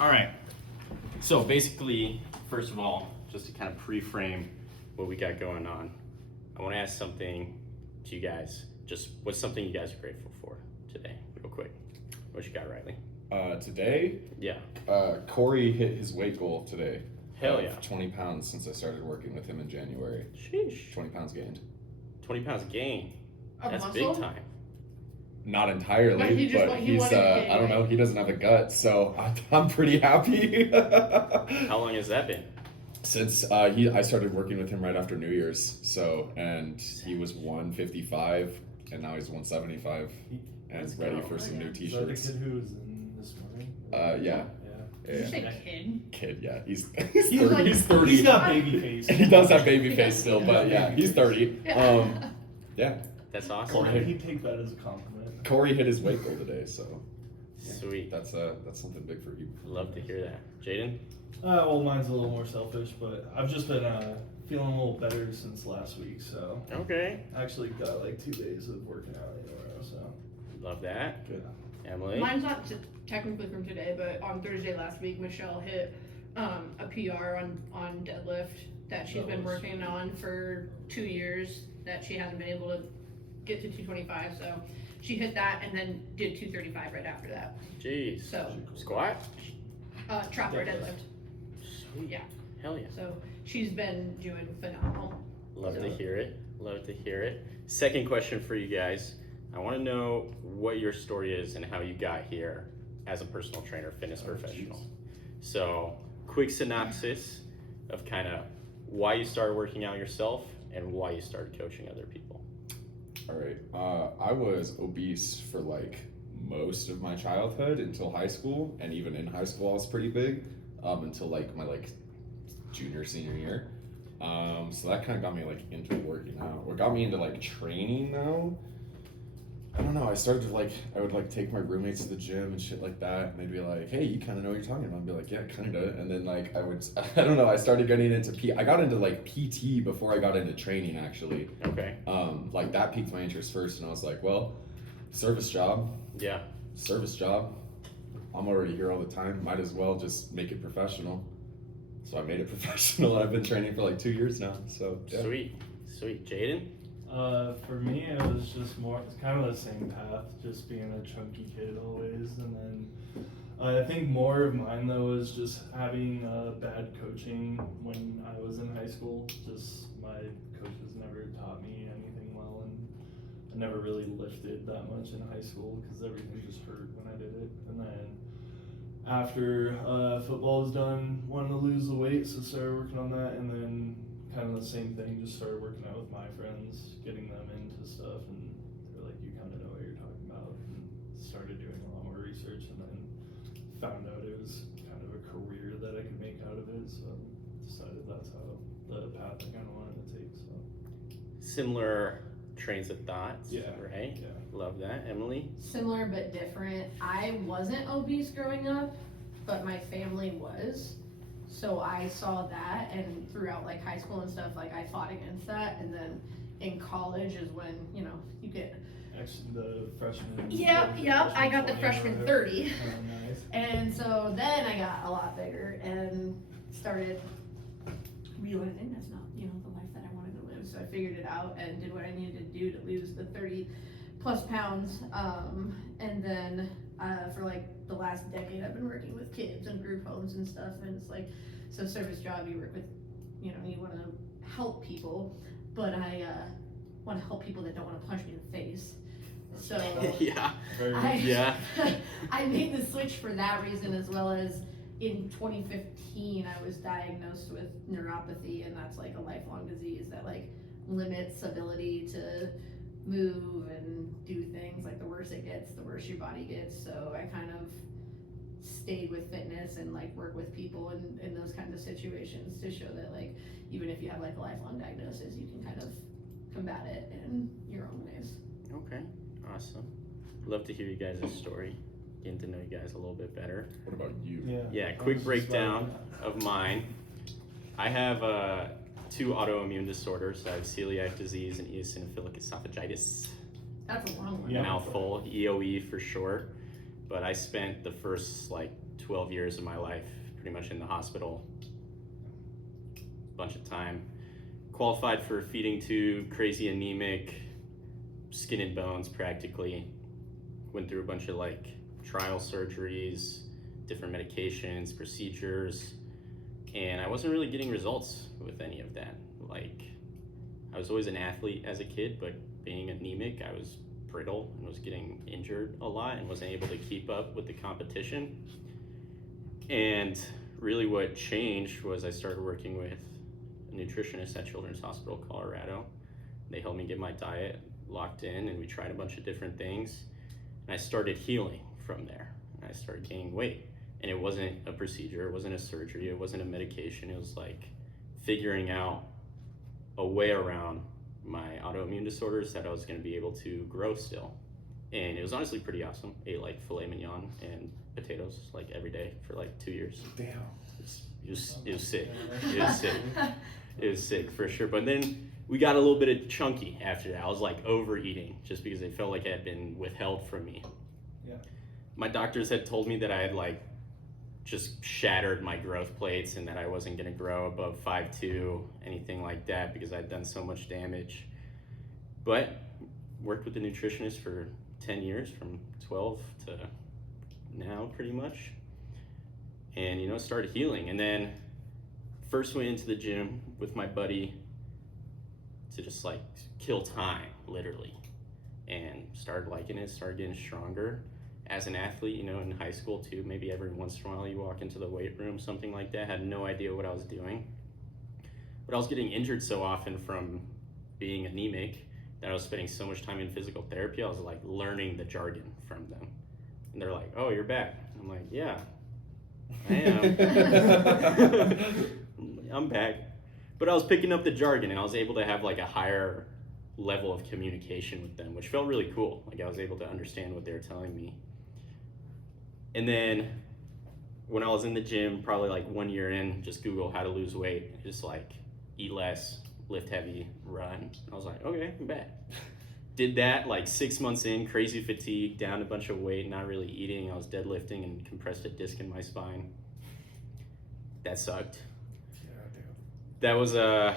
All right. So basically, first of all, just to kind of pre-frame what we got going on, I want to ask something to you guys. Just what's something you guys are grateful for today, real quick? What you got, Riley? Today, Yeah. Corey hit his weight goal today. Hell yeah. 20 pounds since I started working with him in January. Sheesh. 20 pounds gained. 20 pounds gain. Of That's muscle? big time. Not entirely, But he just but he he's, wanted to gain I don't know, weight. he doesn't have a gut, so I'm pretty happy. How long has that been? Since I started working with him right after New Year's, and he was 155, and now he's 175, and Let's ready go. for some new Is that the t-shirts. kid who was in this morning? Yeah. Yeah. Did you say Yeah. kid? Kid, yeah, he's He's 30. like- He's 30. He's got baby face. He does have baby face still, but yeah, he's 30. Yeah. Yeah, That's awesome. Corey. He'd take that as a compliment. Corey hit his weight goal today, so yeah, Sweet. that's something big for you. Love to hear that. Jaden? Well, mine's a little more selfish, but I've just been feeling a little better since last week, so Okay. I actually got like 2 days of working out in a row, so Love that. Good. Emily? Mine's not technically from today, but on Thursday last week, Michelle hit a PR on deadlift that she's That been was working sweet. on for 2 years that she hasn't been able to get to 225. So she hit that and then did 235 right after that. Jeez. So Squat? trap or Deadlift. deadlift. Sweet. Yeah. Hell yeah. So she's been doing phenomenal. Love to So- hear it. Love to hear it. Second question for you guys. I want to know what your story is and how you got here as a personal trainer, fitness professional. So, quick synopsis of kind of why you started working out yourself and why you started coaching other people. All right. I was obese for like most of my childhood until high school, and even in high school I was pretty big until like my junior senior year. So that kind of got me like into working out. What got me into like training though, I don't know. I started to I would take my roommates to the gym and shit like that, and they'd be like, "Hey, you kind of know what you're talking about." I'd be like, "Yeah, kind of." And then I would, I don't know. I started getting into I got into PT before I got into training actually. Okay. That piqued my interest first, and I was like, well, service job. Yeah. I'm already here all the time. Might as well just make it professional. So I made it professional. I've been training for like 2 years now. So yeah. Sweet. Jaden? For me, it was just it's kind of the same path, just being a chunky kid always, and then I think more of mine though was just having bad coaching when I was in high school. Just my coaches never taught me anything well, and I never really lifted that much in high school because everything just hurt when I did it. And then after football was done, wanted to lose the weight, so started working on that, and then kind of the same thing, just started working out with my friends, getting them into stuff, and they're like, you kind of know what you're talking about, and started doing a lot more research, and then found out it was kind of a career that I could make out of it, so decided that's how the path I kind of wanted to take, so. Similar trains of thoughts, Yeah. right? Yeah. Love that. Emily? Similar but different. I wasn't obese growing up, but my family was. So I saw that, and throughout high school and stuff, I fought against that. And then in college is when, you get. Actually, the freshman. Yep, I got the 20 or freshman whatever. 30. Oh, nice. And so then I got a lot bigger and started realizing that's not, the life that I wanted to live. So I figured it out and did what I needed to do to lose the 30 plus pounds. And then for the last decade, I've been working with kids and group homes and stuff. And it's so service job, you work with, you want to help people, but I want to help people that don't want to punch me in the face. So Yeah. Very I, Yeah. I made the switch for that reason, as well as in 2015 I was diagnosed with neuropathy, and that's a lifelong disease that limits ability to move and do things. The worse it gets, the worse your body gets. So I kind of stayed with fitness and work with people in those kinds of situations to show that even if you have a lifelong diagnosis, you can kind of combat it in your own ways. Okay. Awesome. Love to hear you guys' story. Getting to know you guys a little bit better. What about you? Yeah, I quick was just breakdown about of mine. I have 2 autoimmune disorders. I have celiac disease and eosinophilic esophagitis. That's a long one. Yeah. Mouthful, EOE for short. But I spent the first 12 years of my life pretty much in the hospital, bunch of time. Qualified for feeding tube, crazy anemic, skin and bones practically. Went through a bunch of like trial surgeries, different medications, procedures, and I wasn't really getting results with any of that. Like, I was always an athlete as a kid, but being anemic, I was brittle and was getting injured a lot and wasn't able to keep up with the competition. And really what changed was I started working with a nutritionist at Children's Hospital Colorado. They helped me get my diet locked in, and we tried a bunch of different things. And I started healing from there. And I started gaining weight. And it wasn't a procedure, it wasn't a surgery, it wasn't a medication. It was like figuring out a way around my autoimmune disorders that I was going to be able to grow still. And it was honestly pretty awesome. Ate like filet mignon and potatoes like every day for like 2 years. Damn. It was sick. It was sick. It was sick for sure. But then we got a little bit of chunky after that. I was like overeating just because it felt like it had been withheld from me. Yeah. My doctors had told me that I had like just shattered my growth plates and that I wasn't going to grow above 5'2", anything like that, because I'd done so much damage. But worked with a nutritionist for 10 years, from 12 to now pretty much. And, you know, started healing. And then first went into the gym with my buddy to just like kill time, literally. And started liking it, started getting stronger. As an athlete, you know, in high school too, maybe every once in a while you walk into the weight room, something like that, had no idea what I was doing. But I was getting injured so often from being anemic that I was spending so much time in physical therapy, I was like learning the jargon from them. And they're like, "Oh, you're back." I'm like, "Yeah, I am." I'm back. But I was picking up the jargon, and I was able to have like a higher level of communication with them, which felt really cool. Like I was able to understand what they were telling me. And then when I was in the gym, probably like 1 year in, just Google how to lose weight, just like eat less, lift heavy, run. I was like, okay, I'm back. Did that like 6 months in, crazy fatigue, down a bunch of weight, not really eating. I was deadlifting and compressed a disc in my spine. That sucked. That was yeah,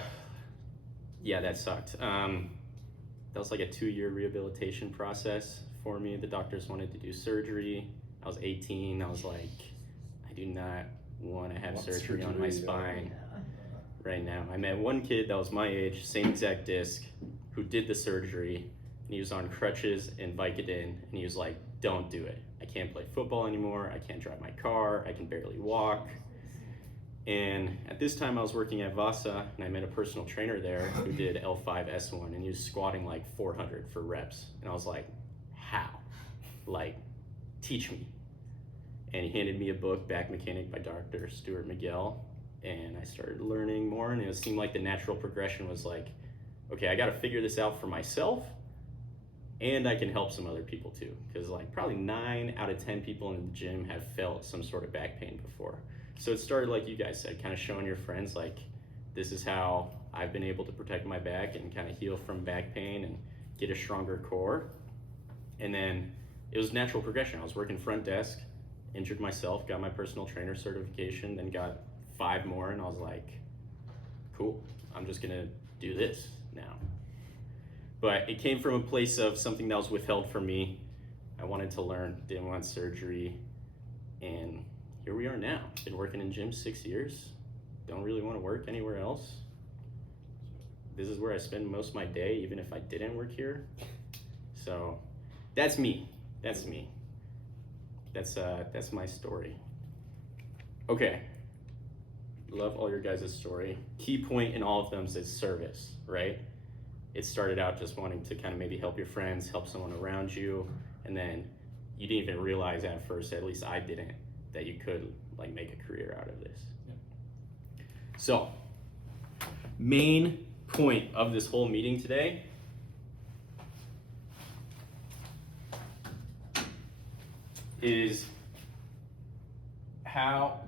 that sucked. That was like a 2-year rehabilitation process for me. The doctors wanted to do surgery. I was 18. I was like, I do not want to have surgery on my spine right now. I met one kid that was my age, same exact disc, who did the surgery, and he was on crutches and Vicodin, and he was like, don't do it. I can't play football anymore. I can't drive my car. I can barely walk. And at this time I was working at Vasa, and I met a personal trainer there who did L5S1, and he was squatting like 400 for reps. And I was like, how? Like, teach me. And he handed me a book, Back Mechanic by Dr. Stuart Miguel, and I started learning more, and it seemed like the natural progression was like, okay, I gotta figure this out for myself, and I can help some other people too. Because like probably 9 out of 10 people in the gym have felt some sort of back pain before. So it started like you guys said, kind of showing your friends like, this is how I've been able to protect my back and kind of heal from back pain and get a stronger core. And then it was natural progression. I was working front desk, injured myself, got my personal trainer certification, then got 5 more, and I was like, cool, I'm just gonna do this now. But it came from a place of something that was withheld from me. I wanted to learn, didn't want surgery, and here we are now. Been working in gyms 6 years. Don't really want to work anywhere else. This is where I spend most of my day, even if I didn't work here. So that's me. That's me. That's my story. Okay. Love all your guys' story. Key point in all of them is service, right? It started out just wanting to kind of maybe help your friends, help someone around you, and then you didn't even realize at first, at least I didn't, that you could like make a career out of this. Yeah. So, main point of this whole meeting today is how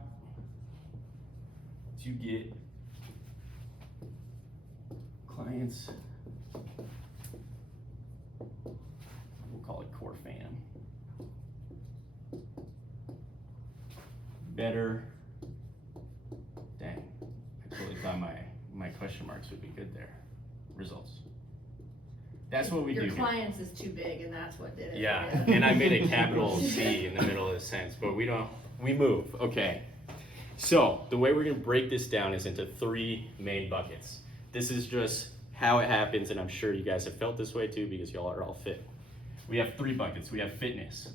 to get clients, we'll call it core fam, better. Dang, I totally thought my question marks would be good there. Results. That's what we do Your here. clients is too big, and that's what did it. Yeah, for you. and I made a capital C in the middle of the sentence, but we move, okay. So, the way we're gonna break this down is into 3 main buckets. This is just how it happens, and I'm sure you guys have felt this way too because y'all are all fit. We have 3 buckets. We have fitness,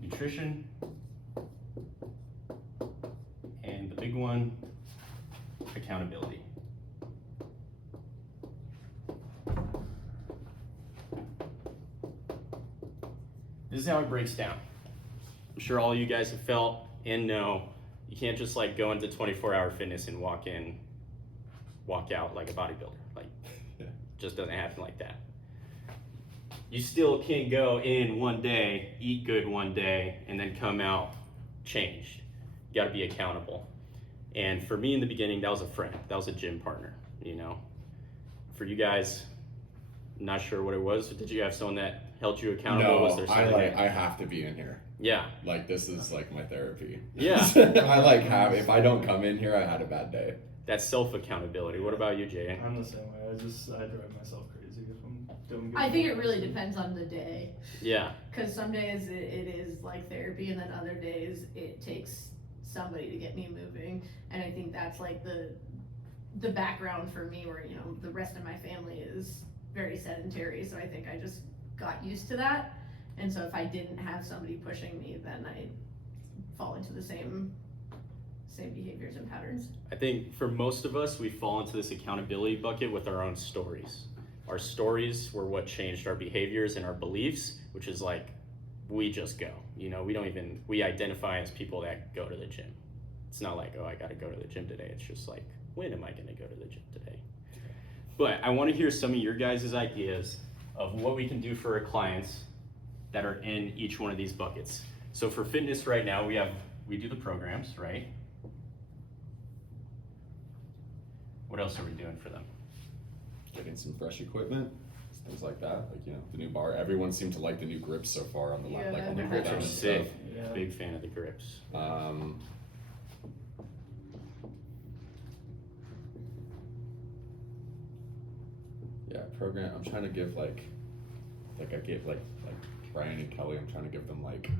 nutrition, and the big one, accountability. This is how it breaks down. I'm sure all you guys have felt and know you can't just like go into 24-hour fitness and walk out like a bodybuilder. Like, just doesn't happen like that. You still can't go in one day, eat good one day, and then come out changed. You gotta be accountable. And for me in the beginning, that was a friend, that was a gym partner, you know. For you guys, not sure what it was. Did you have someone that held you accountable? Was there something I have to be in here. Yeah. Like, this is like my therapy. Yeah. If I don't come in here, I had a bad day. That's self-accountability. What about you, Jay? I'm the same way. I drive myself crazy if I'm doing good. I think it really depends on the day. Yeah. Because some days it is like therapy, and then other days it takes somebody to get me moving. And I think that's like the background for me, where, you know, the rest of my family is very sedentary. So I think I just got used to that. And so if I didn't have somebody pushing me, then I'd fall into the same behaviors and patterns. I think for most of us, we fall into this accountability bucket with our own stories. Our stories were what changed our behaviors and our beliefs, which is like, we just go. You know, we identify as people that go to the gym. It's not like, oh, I gotta go to the gym today. It's just like, when am I gonna go to the gym today? But I wanna hear some of your guys' ideas of what we can do for our clients that are in each one of these buckets. So for fitness right now, we do the programs, right? What else are we doing for them? Getting some fresh equipment, things like that. Like, you know, the new bar. Everyone seemed to like the new grips so far on the Yeah, like on The the grips pull are down and sick. stuff. Yeah. Big fan of the grips. Yeah, program. I'm trying to give like I gave like Brian and Kelly. I'm trying to give them like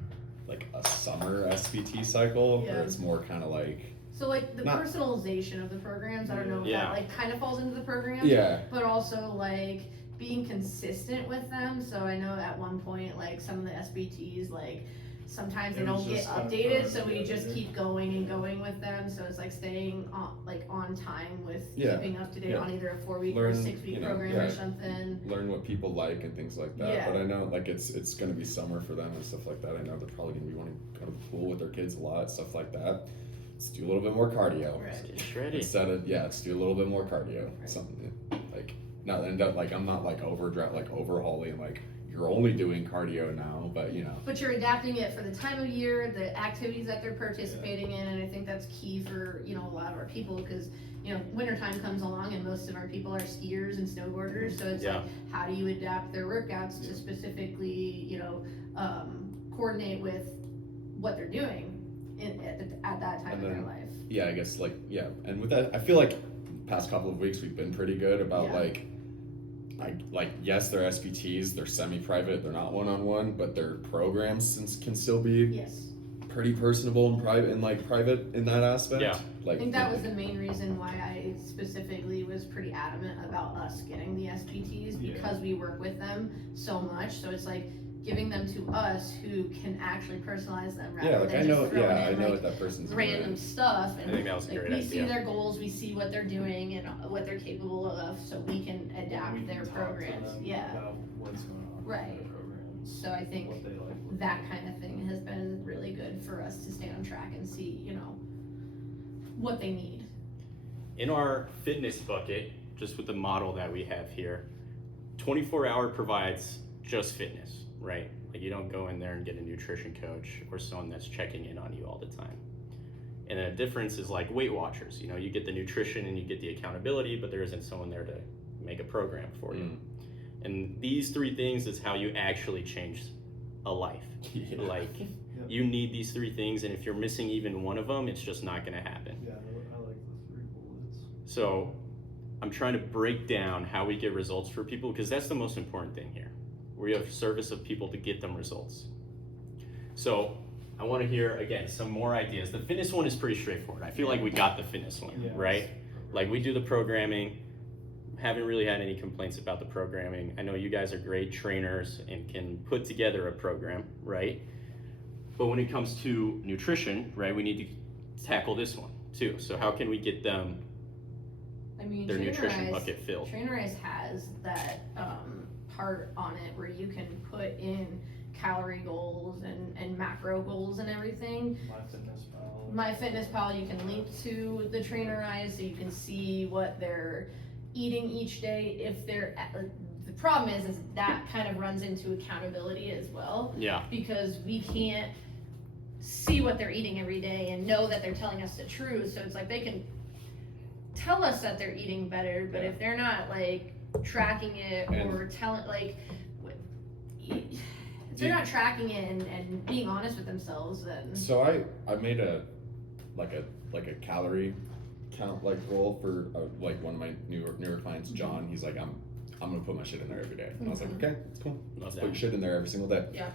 a summer SPT cycle where Yeah. it's more kind of like So like the Not- personalization of the programs, I don't know if Yeah. that like kind of falls into the programs. yeah. But also like being consistent with them. So I know at one point, like some of the SBTs, like sometimes they It was don't get just kind of updated, thrown so we together. just keep going and going with them. So it's like staying on time with Yeah, keeping up to date yeah. on either a 4-week or Learn, 6-week you know, program yeah. or something. Learn what people like and things like that. Yeah. But I know like it's gonna be summer for them and stuff like that. I know they're probably gonna be wanting to go to the pool with their kids a lot, stuff like that. Let's do a little bit more cardio. Right. Get shredded. Instead of let's do a little bit more cardio. Right. Something like not end up like I'm not like overhauling like you're only doing cardio now, but you know. But you're adapting it for the time of year, the activities that they're participating in, and I think that's key for, you know, a lot of our people, because, you know, wintertime comes along and most of our people are skiers and snowboarders, so it's Yeah. like, how do you adapt their workouts to specifically, you know, coordinate with what they're doing at that time And in their then- life. Yeah, I guess and with that I feel like past couple of weeks we've been pretty good about Yeah. yes, they're SPTs, they're semi-private, they're not one-on-one, but their programs can still be Yes. pretty personable and private in that aspect. Yeah. Like I think that was the main reason why I specifically was pretty adamant about us getting the SPTs, Yeah. because we work with them so much. So it's like giving them to us who can actually personalize them rather yeah, like than I know just throwing I in know like what that person's random doing. stuff. And I think that was a like, great we see idea. their goals, we see what they're doing and what they're capable of, so we can adapt We their can talk to programs. them Yeah. about what's going on Right. with their programs. So I think what they like. that kind of thing has been really good for us to stay on track and see, you know, what they need. In our fitness bucket, just with the model that we have here, 24-hour provides just fitness, right? Like you don't go in there and get a nutrition coach or someone that's checking in on you all the time. And then a difference is like Weight Watchers. You know, you get the nutrition and you get the accountability, but there isn't someone there to make a program for you. And these 3 things is how you actually change a life. Yeah. Like, you need these 3 things, and if you're missing even one of them, it's just not going to happen. Yeah, I like the 3 bullets. So I'm trying to break down how we get results for people, because that's the most important thing here. We have service of people to get them results. So I want to hear, again, some more ideas. The fitness one is pretty straightforward. I feel like we got the fitness one, Yeah, right? Like, we do the programming. Haven't really had any complaints about the programming. I know you guys are great trainers and can put together a program, right? But when it comes to nutrition, right, we need to tackle this one too. So how can we get them I mean, their nutrition Trainerize- bucket filled? Trainerize has that part on it where you can put in calorie goals and macro goals and everything. MyFitnessPal, you can link to the Trainerize so you can see what they're eating each day. If they're the problem is that kind of runs into accountability as well, Yeah, because we can't see what they're eating every day and know that they're telling us the truth. So it's like they can tell us that they're eating better, but if they're not like tracking it or telling like if they're not tracking it and being honest with themselves, then So I made a calorie count like goal for like one of my newer clients, John. He's like, I'm gonna put my shit in there every day. And I was like, okay, that's cool. love Put your that. shit in there every single day. Yeah.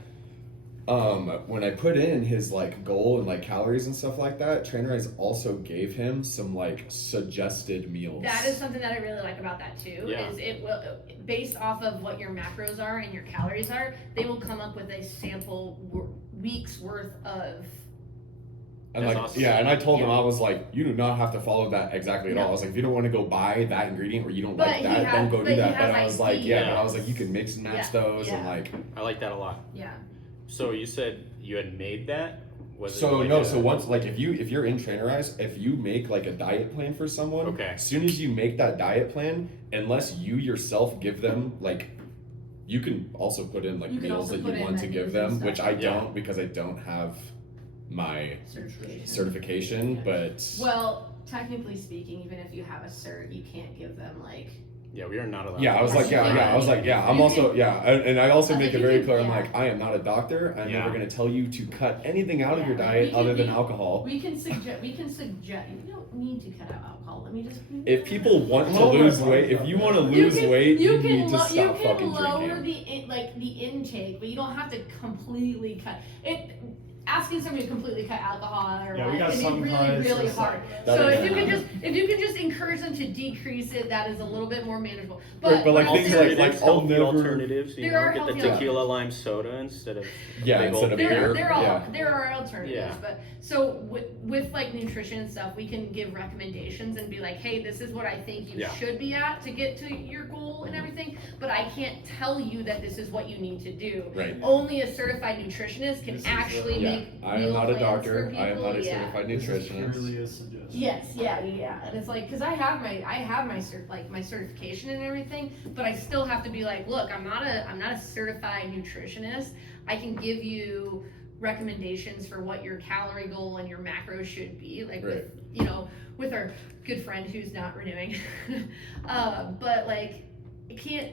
When I put in his like goal and like calories and stuff like that, Trainerize also gave him some like suggested meals. that is something that I really like about that too. Yeah. Is it will based off of what your macros are and your calories are, they will come up with a sample week's worth of. And That's like, awesome. yeah, and I told him, Yeah. I was like, you do not have to follow that exactly at all. I was like, if you don't want to go buy that ingredient or you don't But like he that, has- don't go but do he that. has But I was like, yeah, but I was ideas. like, you can mix and match Yeah, those and yeah. like. I like that a lot. Yeah. So you said you had made that? Was it So like no, a- so once like if you're in Trainerize, if you make like a diet plan for someone, Okay. as soon as you make that diet plan, unless you yourself give them like, you can also put in like You can meals also that put you in want to menus give and them, stuff. which I Yeah. don't because I don't have my Certification. certification, Yeah. but Well, technically speaking, even if you have a cert, you can't give them like. Yeah, we are not allowed. yeah, I was like, I was like, yeah, I'm You also, yeah, and I also I make think it you very can- clear, I'm yeah. like, I am not a doctor, I'm Yeah. never gonna tell you to cut anything out of Yeah, your like, diet we can- other than we- alcohol. We can suggest. You don't need to cut out alcohol. Let me just. If people want to Oh my lose God. weight, if you want to lose weight, you need to stop fucking lower drinking. the intake, but you don't have to completely cut it. Asking somebody to completely cut alcohol or Yeah, we what got can some be really, clients really just hard. like that So is- if you can just encourage them to decrease it, that is a little bit more manageable. Right, but, like, things alternatives- like, I'll healthy never- alternatives. You There know, are get the healthy tequila lime soda instead of Yeah, big instead old of beer. beer. There Yeah. are alternatives, Yeah. but so with like nutrition and stuff, we can give recommendations and be like, hey, this is what I think you Yeah. should be at to get to your goal and everything. But I can't tell you that this is what you need to do. Right. Only a certified nutritionist can This is actually Yeah, make I am meal not a plans doctor. for I am people. not a Yeah. certified This is nutritionist. purely a suggestion. Yes, yeah, and it's like, because I have my my certification and everything, but I still have to be like, look, I'm not a certified nutritionist. I can give you recommendations for what your calorie goal and your macros should be, like Right. with our good friend who's not renewing, but like, I can't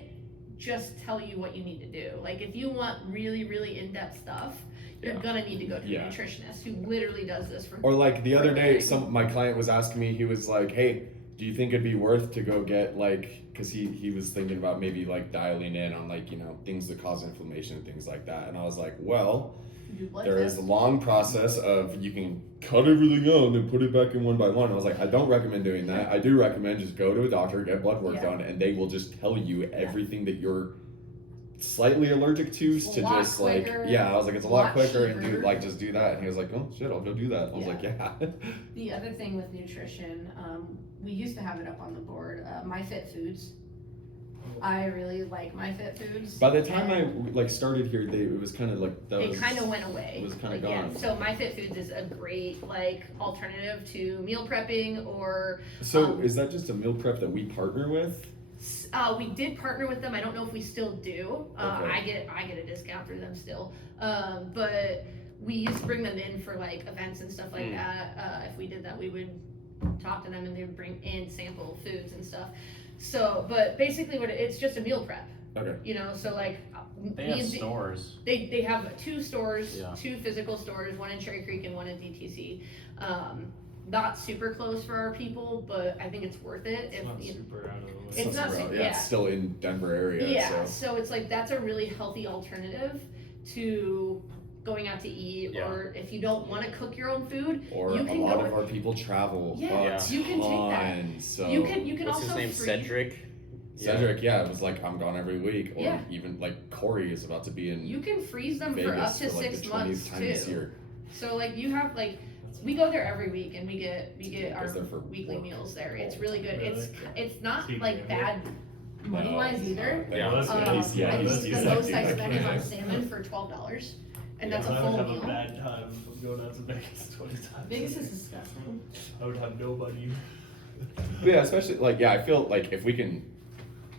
just tell you what you need to do. Like, if you want really, really in-depth stuff, you're Yeah. gonna need to go to Yeah. a nutritionist who literally does this for. Or like the other day, Everything. my client was asking me, he was like, hey, do you think it'd be worth to go get like, because he was thinking about maybe like dialing in on like, things that cause inflammation and things like that. And I was like, well, do blood there is tests. a long process of you can cut everything out and then put it back in one by one. I was like, I don't recommend doing that. I do recommend just go to a doctor, get blood work Yeah. done, and they will just tell you everything that you're slightly allergic to It's a to lot just like, quicker, yeah, I was like, it's a a lot lot quicker and cheaper. do like, just do that. And he was like, oh shit, I'll go do that. I was Yeah. like, yeah. The other thing with nutrition, we used to have it up on the board, MyFitFoods. I really like MyFitFoods. By the time and I like started here, it was kind of like that it was, kind of went away. was kinda Like, yeah, gone. so MyFitFoods is a great like alternative to meal prepping or So is that just a meal prep that we partner with? we did partner with them. I don't know if we still do. Okay. I get a discount through them still. But we used to bring them in for like events and stuff like that. If we did that, we would talk to them and they would bring in sample foods and stuff. So, but basically, it's just a meal prep. Okay. You know, so like They have stores. They have 2 stores, Yeah. 2 physical stores, one in Cherry Creek and one in DTC. Not super close for our people, but I think it's worth it. It's not super out of the way. It's not super- super- yeah, yeah. it's still in Denver area. Yeah, So. so it's like that's a really healthy alternative to going out to eat, Yeah. or if you don't want to cook your own food, Or you a can lot go of our people travel. Yeah, a you can take that. ton, So you can What's also his name? free- Cedric. Cedric, yeah, it was like I'm gone every week, or Yeah. even like Corey is about to be in You can freeze them Vegas for up to for like 6 the 20th months time too. this year. So like you have like we go there every week and we get Yeah, our goes there for weekly work. meals there. It's Oh, really good. really? It's not Keep like doing it. bad money wise No, either. no, Yeah. That's I good. think Yeah, that's the good. most I Exactly. spent is on salmon for $12, and that's I a would full have meal. a bad time of going out to Vegas 20 times. Vegas is disgusting. I would have nobody. Yeah, especially like I feel like if we can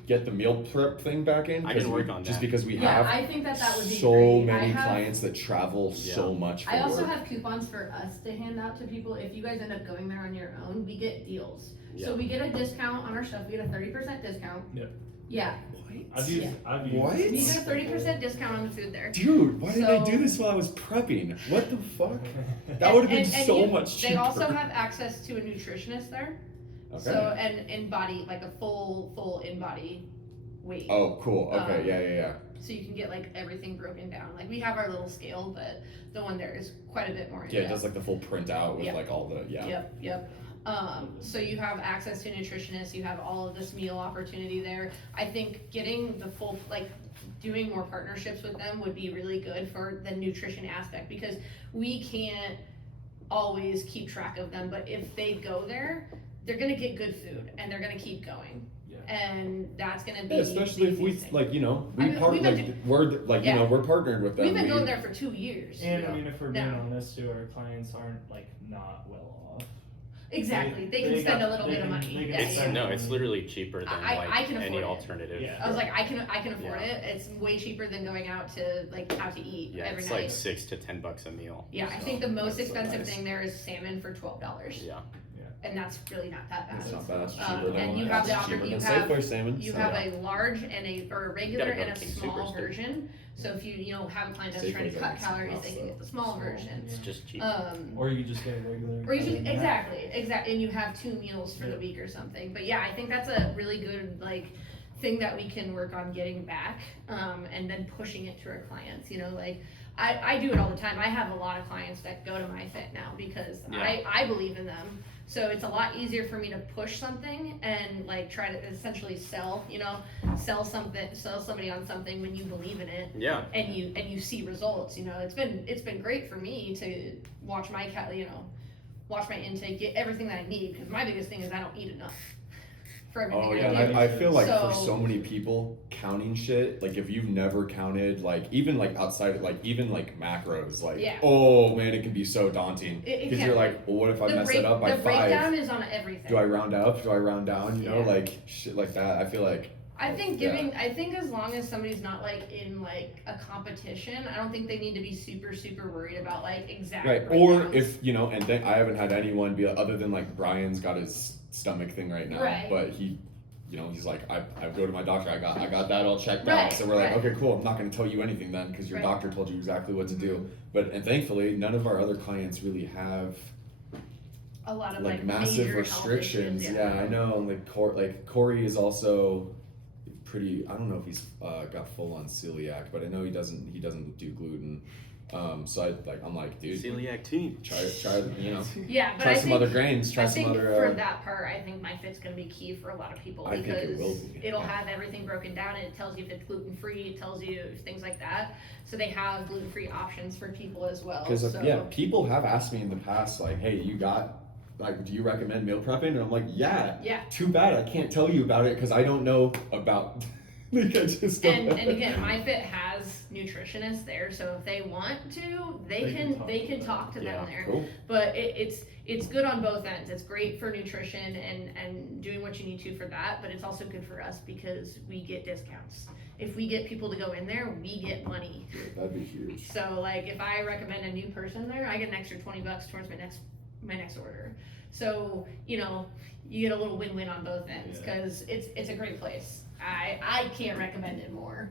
get the meal prep thing back in, I can 'cause work we- on just that. because we Yeah, have I think that would be so great. many I have, clients that travel so Yeah. much for I also work. have coupons for us to hand out to people. If you guys end up going there on your own, we get deals. Yeah. So we get a discount on our stuff. We get a 30% discount. Yep. Yeah, I've used. Yeah. I've used. What? we get a 30% discount on the food there. Dude, why did I So- do this while I was prepping? What the fuck? That would have been And so much cheaper. They also have access to a nutritionist there. Okay. So and in body, like a full in body weight. Oh, cool. Okay, Um, yeah. So you can get like everything broken down. Like we have our little scale, but the one there is quite a bit more. Yeah, it in-depth. does like the full printout with Yeah. like all the Yep. So you have access to a nutritionist, you have all of this meal opportunity there. I think getting the full, like, doing more partnerships with them would be really good for the nutrition aspect, because we can't always keep track of them, but if they go there, they're gonna get good food, and they're gonna keep going. Yeah. And that's gonna be Yeah, especially the if we easiest thing. like, you know, I we mean, part we've like been we're like Yeah. you know we're partnered with them. We've been We- going there for 2 years. And Yeah. I mean, if we're being Yeah. honest too, our clients aren't like not well off. Exactly, they can They spend got- a little they bit of can- money. they can Yeah, It's yeah. no, it's literally cheaper than I like can afford any it. alternative. Yeah. I was like, I can afford Yeah. it. It's way cheaper than going out to eat Yeah, every it's night. like $6 to $10 a meal. Yeah, I So, think the most that's so expensive nice. thing there is salmon for $12, Yeah. and that's really not that bad. It's not bad. It's cheaper than and you have the cheaper you than have Safeway salmon. you so, have yeah. a large and a regular gotta go and to a King small Soopers, too. version. So if you have a client that's trying to Safeway's cut like calories, something they else, can get the small version. It's just cheap. Or you just get a regular. Or you just, other than that. exactly, and you have 2 meals for the Yeah. week or something. But yeah, I think that's a really good thing that we can work on getting back, and then pushing it to our clients. You know, like I do it all the time. I have a lot of clients that go to MyFit now because Yeah. I believe in them. So it's a lot easier for me to push something and try to essentially sell somebody on something when you believe in it Yeah. and you see results. You know, it's been great for me to watch my watch my intake, get everything that I need, because my biggest thing is I don't eat enough for everything Oh I yeah, do. and I feel like for So- so many people, counting shit, like if you've never counted, like even like outside, like even like macros, like Yeah. oh man, it can be so daunting It because can you're be. like, well, what if I the mess break- it up by the breakdown 5? is on everything. Do I round up? Do I round down? You know, Yeah. like shit like that. I feel like I think Yeah. I think as long as somebody's not in a competition, I don't think they need to be super worried about exact right. Or breakdowns. if you know, and then I haven't had anyone be other than like Brian's got his stomach thing right now, Right. but he. You know, he's like, I go to my doctor. I got that all checked Right, out. So we're like, right. okay, cool. I'm not going to tell you anything then because your Right. doctor told you exactly what to do. Mhm. But and thankfully, none of our other clients really have a lot of like major massive health restrictions. issues, Yeah, I know. And like Corey is also pretty. I don't know if he's got full on celiac, but I know he doesn't do gluten. So I'm like, dude, Celiac team. try you know. Yeah, but Try I some think, other grains. Try I some think other. for that part, I think MyFit's gonna be key for a lot of people, I think because it will be, it'll yeah. have everything broken down, and it tells you if it's gluten free, it tells you things like that. So they have gluten free options for people as well. Because So yeah, people have asked me in the past, like, hey, do you recommend meal prepping? And I'm like, yeah. Yeah. Too bad I can't tell you about it because I don't know about. Like I just don't. and again, MyFit has nutritionists there, so if they want to, they can talk to them Yeah. there. Cool. But it's good on both ends. It's great for nutrition and doing what you need to for that, but it's also good for us because we get discounts. If we get people to go in there, we get money. Yeah, that'd be huge. So if I recommend a new person there, I get an extra $20 towards my next order. So you get a little win-win on both ends, Yeah. because it's a great place. I can't recommend it more.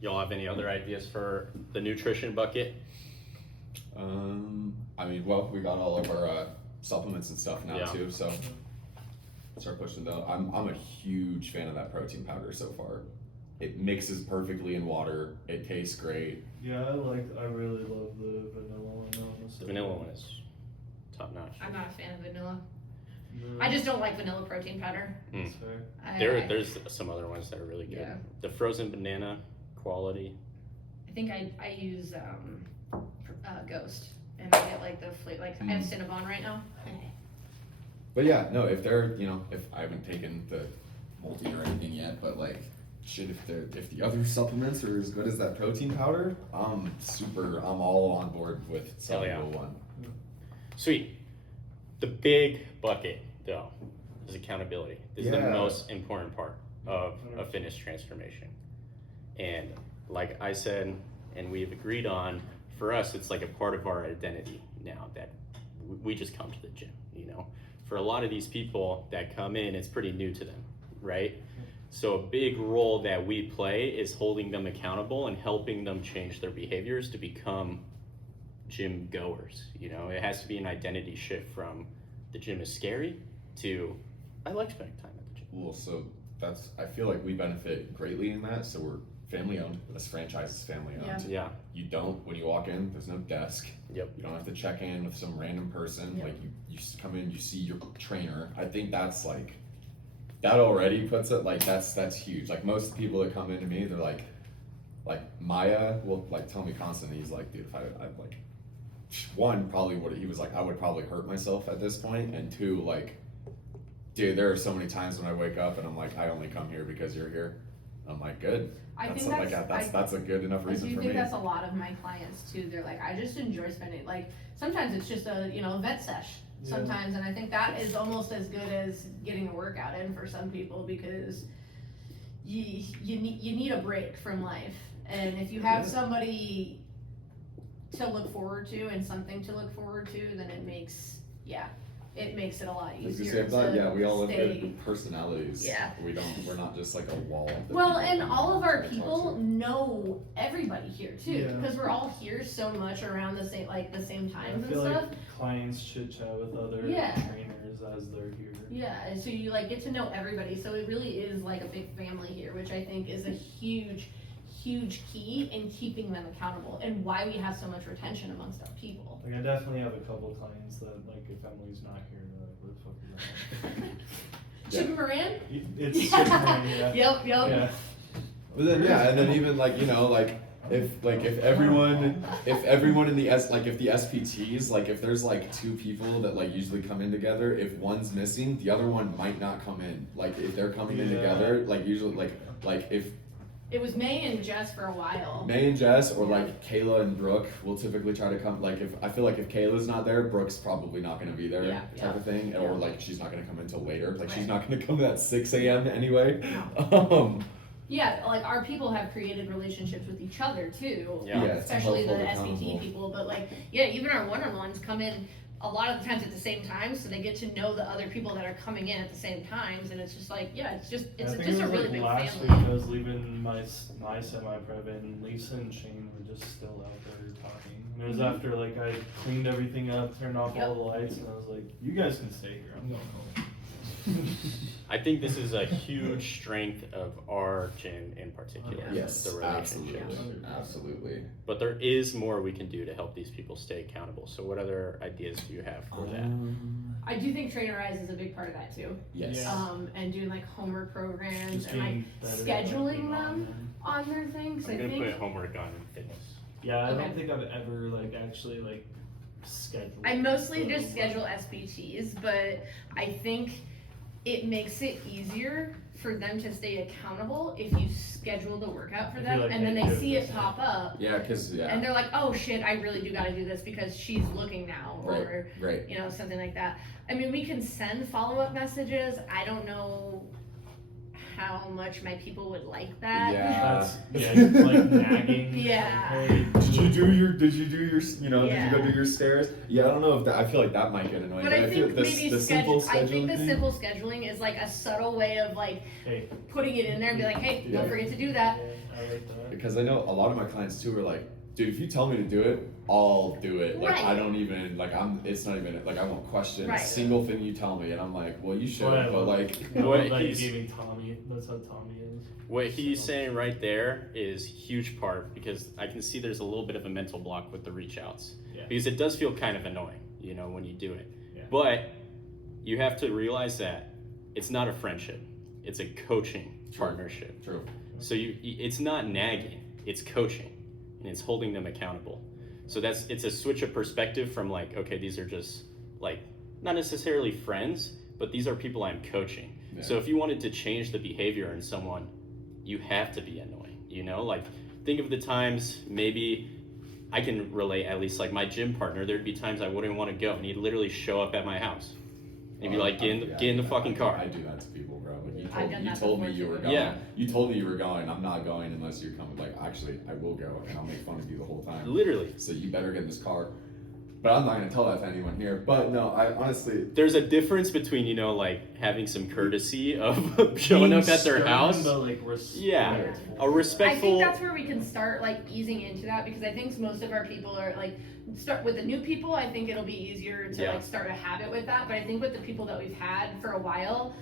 Y'all have any other ideas for the nutrition bucket? I mean, well, we got all of our supplements and stuff now Yeah. too, so start pushing those. I'm a huge fan of that protein powder so far. It mixes perfectly in water. It tastes great. Yeah, I really love the vanilla one. Honestly. The vanilla one is top notch. I'm not a fan of vanilla. No, I just don't like vanilla protein powder. that's fair. There's some other ones that are really good. Yeah. The frozen banana quality. I think I use Ghost, and I get like the flavor. Like I have Cinnabon right now. But yeah, no, if they're, if I haven't taken the multi or anything yet, but like, shit, if the other supplements are as good as that protein powder, I'm all on board with Hell yeah. Supplemental One. Sweet. The big bucket, though, is accountability. This is the Yeah. most important part of a fitness transformation. And like I said, and we've agreed on, for us, it's like a part of our identity now that we just come to the gym, For a lot of these people that come in, it's pretty new to them, right? So a big role that we play is holding them accountable and helping them change their behaviors to become gym goers. It has to be an identity shift from the gym is scary to I like spending time at the gym. Cool. So I feel like we benefit greatly in that. So we're family owned. This franchise is family owned. Yeah. You don't, when you walk in, there's no desk. Yep. You don't have to check in with some random person. Yep. Like you just come in, you see your trainer. I think that's like, that already puts it like, that's huge. Like most people that come into me, they're like Maya will like tell me constantly, he's like, dude, if I'd like, one, probably he was like, I would probably hurt myself at this point. And two, like, dude, there are so many times when I wake up and I'm like, I only come here because you're here. I'm like, good. That's a good enough I reason do for think me. that's a lot of my clients too. They're like, I just enjoy spending, like, sometimes it's just a, vet sesh Yeah. sometimes. And I think that is almost as good as getting a workout in for some people because you need a break from life. And if you have somebody to look forward to and something to look forward to, then it makes it a lot easier. We all have stay. good personalities. Yeah. We're not just like a wall. that Well, people and can all of our talk to. people know everybody here too, Yeah. because we're all here so much around the same I times and feel stuff. like clients chit chat with other Yeah. trainers as they're here. Yeah, and so you like get to know everybody. So it really is like a big family here, which I think is a huge key in keeping them accountable and why we have so much retention amongst our people. Like I definitely have a couple clients that like if Emily's not here, they're like, "What the fuck is that?" Chip and Moran? It's Superman, yeah. Yep. Yeah. But then and then even like if everyone in the if the SPTs, like if there's like two people that like usually come in together, if one's missing, the other one might not come in. Like if they're coming in Yeah. together, like usually like if It was May and Jess for a while. May and Jess or like Kayla and Brooke will typically try to come. Like if I feel like if Kayla's not there, Brooke's probably not going to be there, Yeah, type of thing. yeah. Or like she's not going to come until later. Like she's Right. not going to come at 6 a.m. anyway. Yeah, like our people have created relationships with each other too. Yeah. Yeah, it's Especially the helpful, SPT accountable. people, but like, even our one-on-ones come in a lot of the times at the same time, so they get to know the other people that are coming in at the same times, and it's just like, it's just I think a it was really like big last family. week I was leaving my semi-prep and Lisa and Shane were just still out there talking. And it was after like I cleaned everything up, turned off all the lights, and I was like, you guys can stay here, I'm going home. I think this is a huge strength of our gym in particular. Yes, the relationships. absolutely. But there is more we can do to help these people stay accountable. So what other ideas do you have for that? I do think Trainerize is a big part of that too. Yes. Yeah. And doing like homework programs Just and like being better at, scheduling being on them on their things. I'm I gonna think. put homework on fitness. Yeah, I Okay. don't think I've ever like actually like scheduled. I mostly just schedule SBTs, but I think it makes it easier for them to stay accountable if you schedule the workout for I them, feel like and then they they do see it this, pop up, Yeah, because and they're like, oh shit, I really do gotta do this because she's looking now, or right. something like that. I mean, we can send follow-up messages. I don't know how much my people would like that. Yeah. That's like nagging. Yeah. Hey, Did you do your did you go Yeah. do your stairs? Yeah, I don't know if that, I feel like that might get annoying. But I feel think the, maybe the simple I think the scheduling thing- simple scheduling is like a subtle way of like Hey. putting it in there and be like, hey, Yeah. don't forget to do that. Yeah, I like that. because I know a lot of my clients too are like, dude, if you tell me to do it, I'll do it. Like Right. I don't even like it's not even like I won't question Right. a single thing you tell me, and I'm like, well, you should, Well, I but love- like, I love What that you he's- gave me Tommy. That's how Tommy is. What he's saying right there is huge part, because I can see there's a little bit of a mental block with the reach outs. Yeah. Because it does feel kind of annoying, when you do it. Yeah. But you have to realize that it's not a friendship. It's a coaching True. partnership. true. So it's not nagging, it's coaching, and it's holding them accountable. So it's a switch of perspective from like, okay, these are just like not necessarily friends, but these are people I'm coaching. Yeah. So if you wanted to change the behavior in someone, you have to be annoying. Like think of the times maybe I can relate, at least like my gym partner, there'd be times I wouldn't want to go, and he'd literally show up at my house. And he'd be like, get in the fucking car. I do that to people, bro. Like I've done you that told me before, you were too. going. Yeah. You told me you were going. I'm not going unless you're coming. Like actually, I will go, and I'll make fun of you the whole time. Literally. So you better get in this car. But I'm not gonna tell that to anyone here. But no, I honestly. There's a difference between, like having some courtesy of showing up at their Being house. stern, but, like, respectful. Yeah. A I respectful. think that's where we can start like easing into that, because I think most of our people are like start with the new people. I think it'll be easier to Yeah. like start a habit with that. But I think with the people that we've had for a while,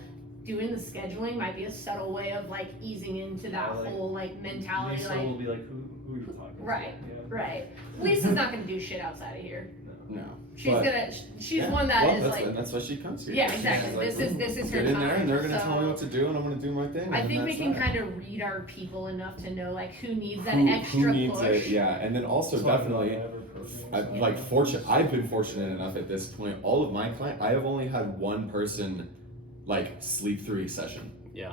doing the scheduling might be a subtle way of like easing into that Yeah, like, whole like mentality. Lisa Like will be like, who are you talking to? Right. Yeah. right, Lisa's not gonna do shit outside of here. No. She's But- gonna. She's Yeah. one that well, is and like. that's why she comes here. Yeah, She's exactly. like, This is her get in there, time, and they're gonna so- tell me what to do, and I'm gonna do my thing. I and think we that's can that. kind of read our people enough to know like who needs that who extra needs push. it, yeah, and then also That's why I'm definitely. not ever programming, Like so- I've been fortunate enough at this point. All of my clients, I have only had one person like sleep through a session Yeah.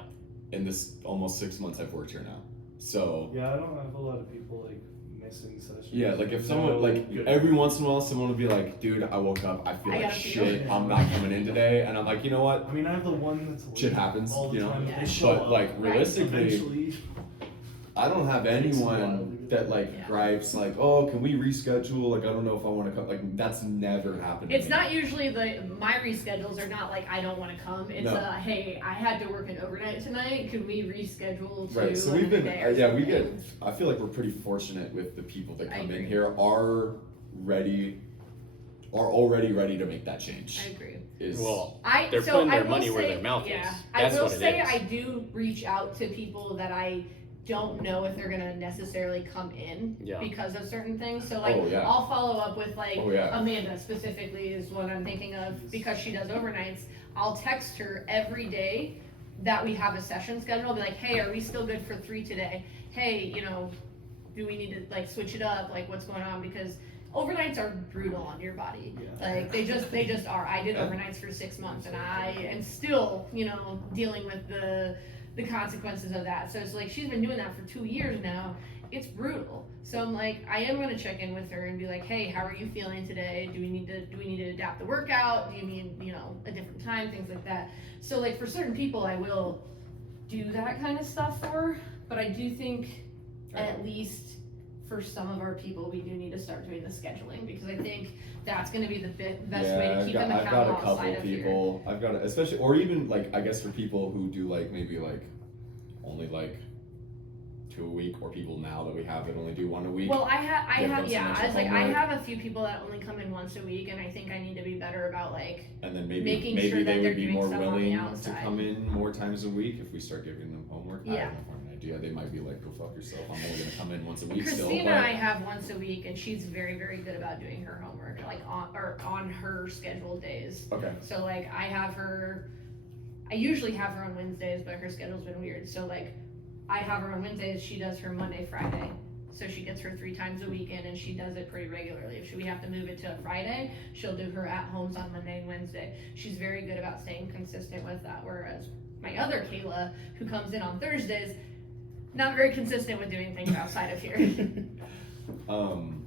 in this almost 6 months I've worked here now. So Yeah, I don't have a lot of people like missing sessions. yeah, like if someone No like good- every once in a while someone will be like, dude, I woke up, I feel I like gotta feel shit, it." I'm not coming in today, and I'm like, you know what? I mean, I have the one that's late Shit happens, all the you know? time. Yeah. They show But up. like Right. realistically, Eventually, I don't have Takes a while anyone to get that like Yeah. gripes like, oh, can we reschedule? Like I don't know if I want to come. Like that's never happened. to It's me. not usually my reschedules are not like I don't want to come. It's No. hey, I had to work an overnight tonight. Could we reschedule to Right, so we've another been, day or yeah, we something? get, I feel like we're pretty fortunate with the people that I come in agree. here are already ready to make that change. I agree. Is Well, I They're so putting I their will money where say- their mouth yeah, is. I That's will what it say is. I do reach out to people that I don't know if they're gonna necessarily come in Yeah. because of certain things. So like Oh, yeah. I'll follow up with like Oh, yeah. Amanda specifically is what I'm thinking of because she does overnights. I'll text her every day that we have a session scheduled. I'll be like, hey, are we still good for 3 today? Hey, do we need to like switch it up? Like what's going on? Because overnights are brutal on your body. Yeah. Like they just are. I did overnights for 6 months and I am still, dealing with the consequences of that. So it's like she's been doing that for 2 years now. It's brutal. So I'm like, I am gonna check in with her and be like, hey, how are you feeling today? Do we need to adapt the workout? Do you need, a different time, things like that. So like for certain people I will do that kind of stuff for, but I do think at least for some of our people we do need to start doing the scheduling because I think that's gonna be the best way to keep them I've got accountable a couple outside of here. people. I've got especially, or even like I guess for people who do like maybe like only like 2 a week, or people now that we have that only do 1 a week. Well, I Give have, them yeah. some I was like, I homework. have a few people that only come in once a week, and I think I need to be better about like, And then maybe making sure that they they're would be doing more stuff on the willing to outside. come in more times a week if we start giving them homework. I Yeah. don't know if I have an idea. They might be like, go fuck yourself. I'm only gonna come in once a week still. Christina But I have once a week, and she's very, very good about doing her homework, like on her scheduled days. okay. So like, I usually have her on Wednesdays, but her schedule's been weird. So like, I have her on Wednesdays. She does her Monday, Friday. So she gets her 3 times a weekend, and she does it pretty regularly. If we have to move it to a Friday, she'll do her at homes on Monday and Wednesday. She's very good about staying consistent with that. Whereas my other Kayla, who comes in on Thursdays, not very consistent with doing things outside of here.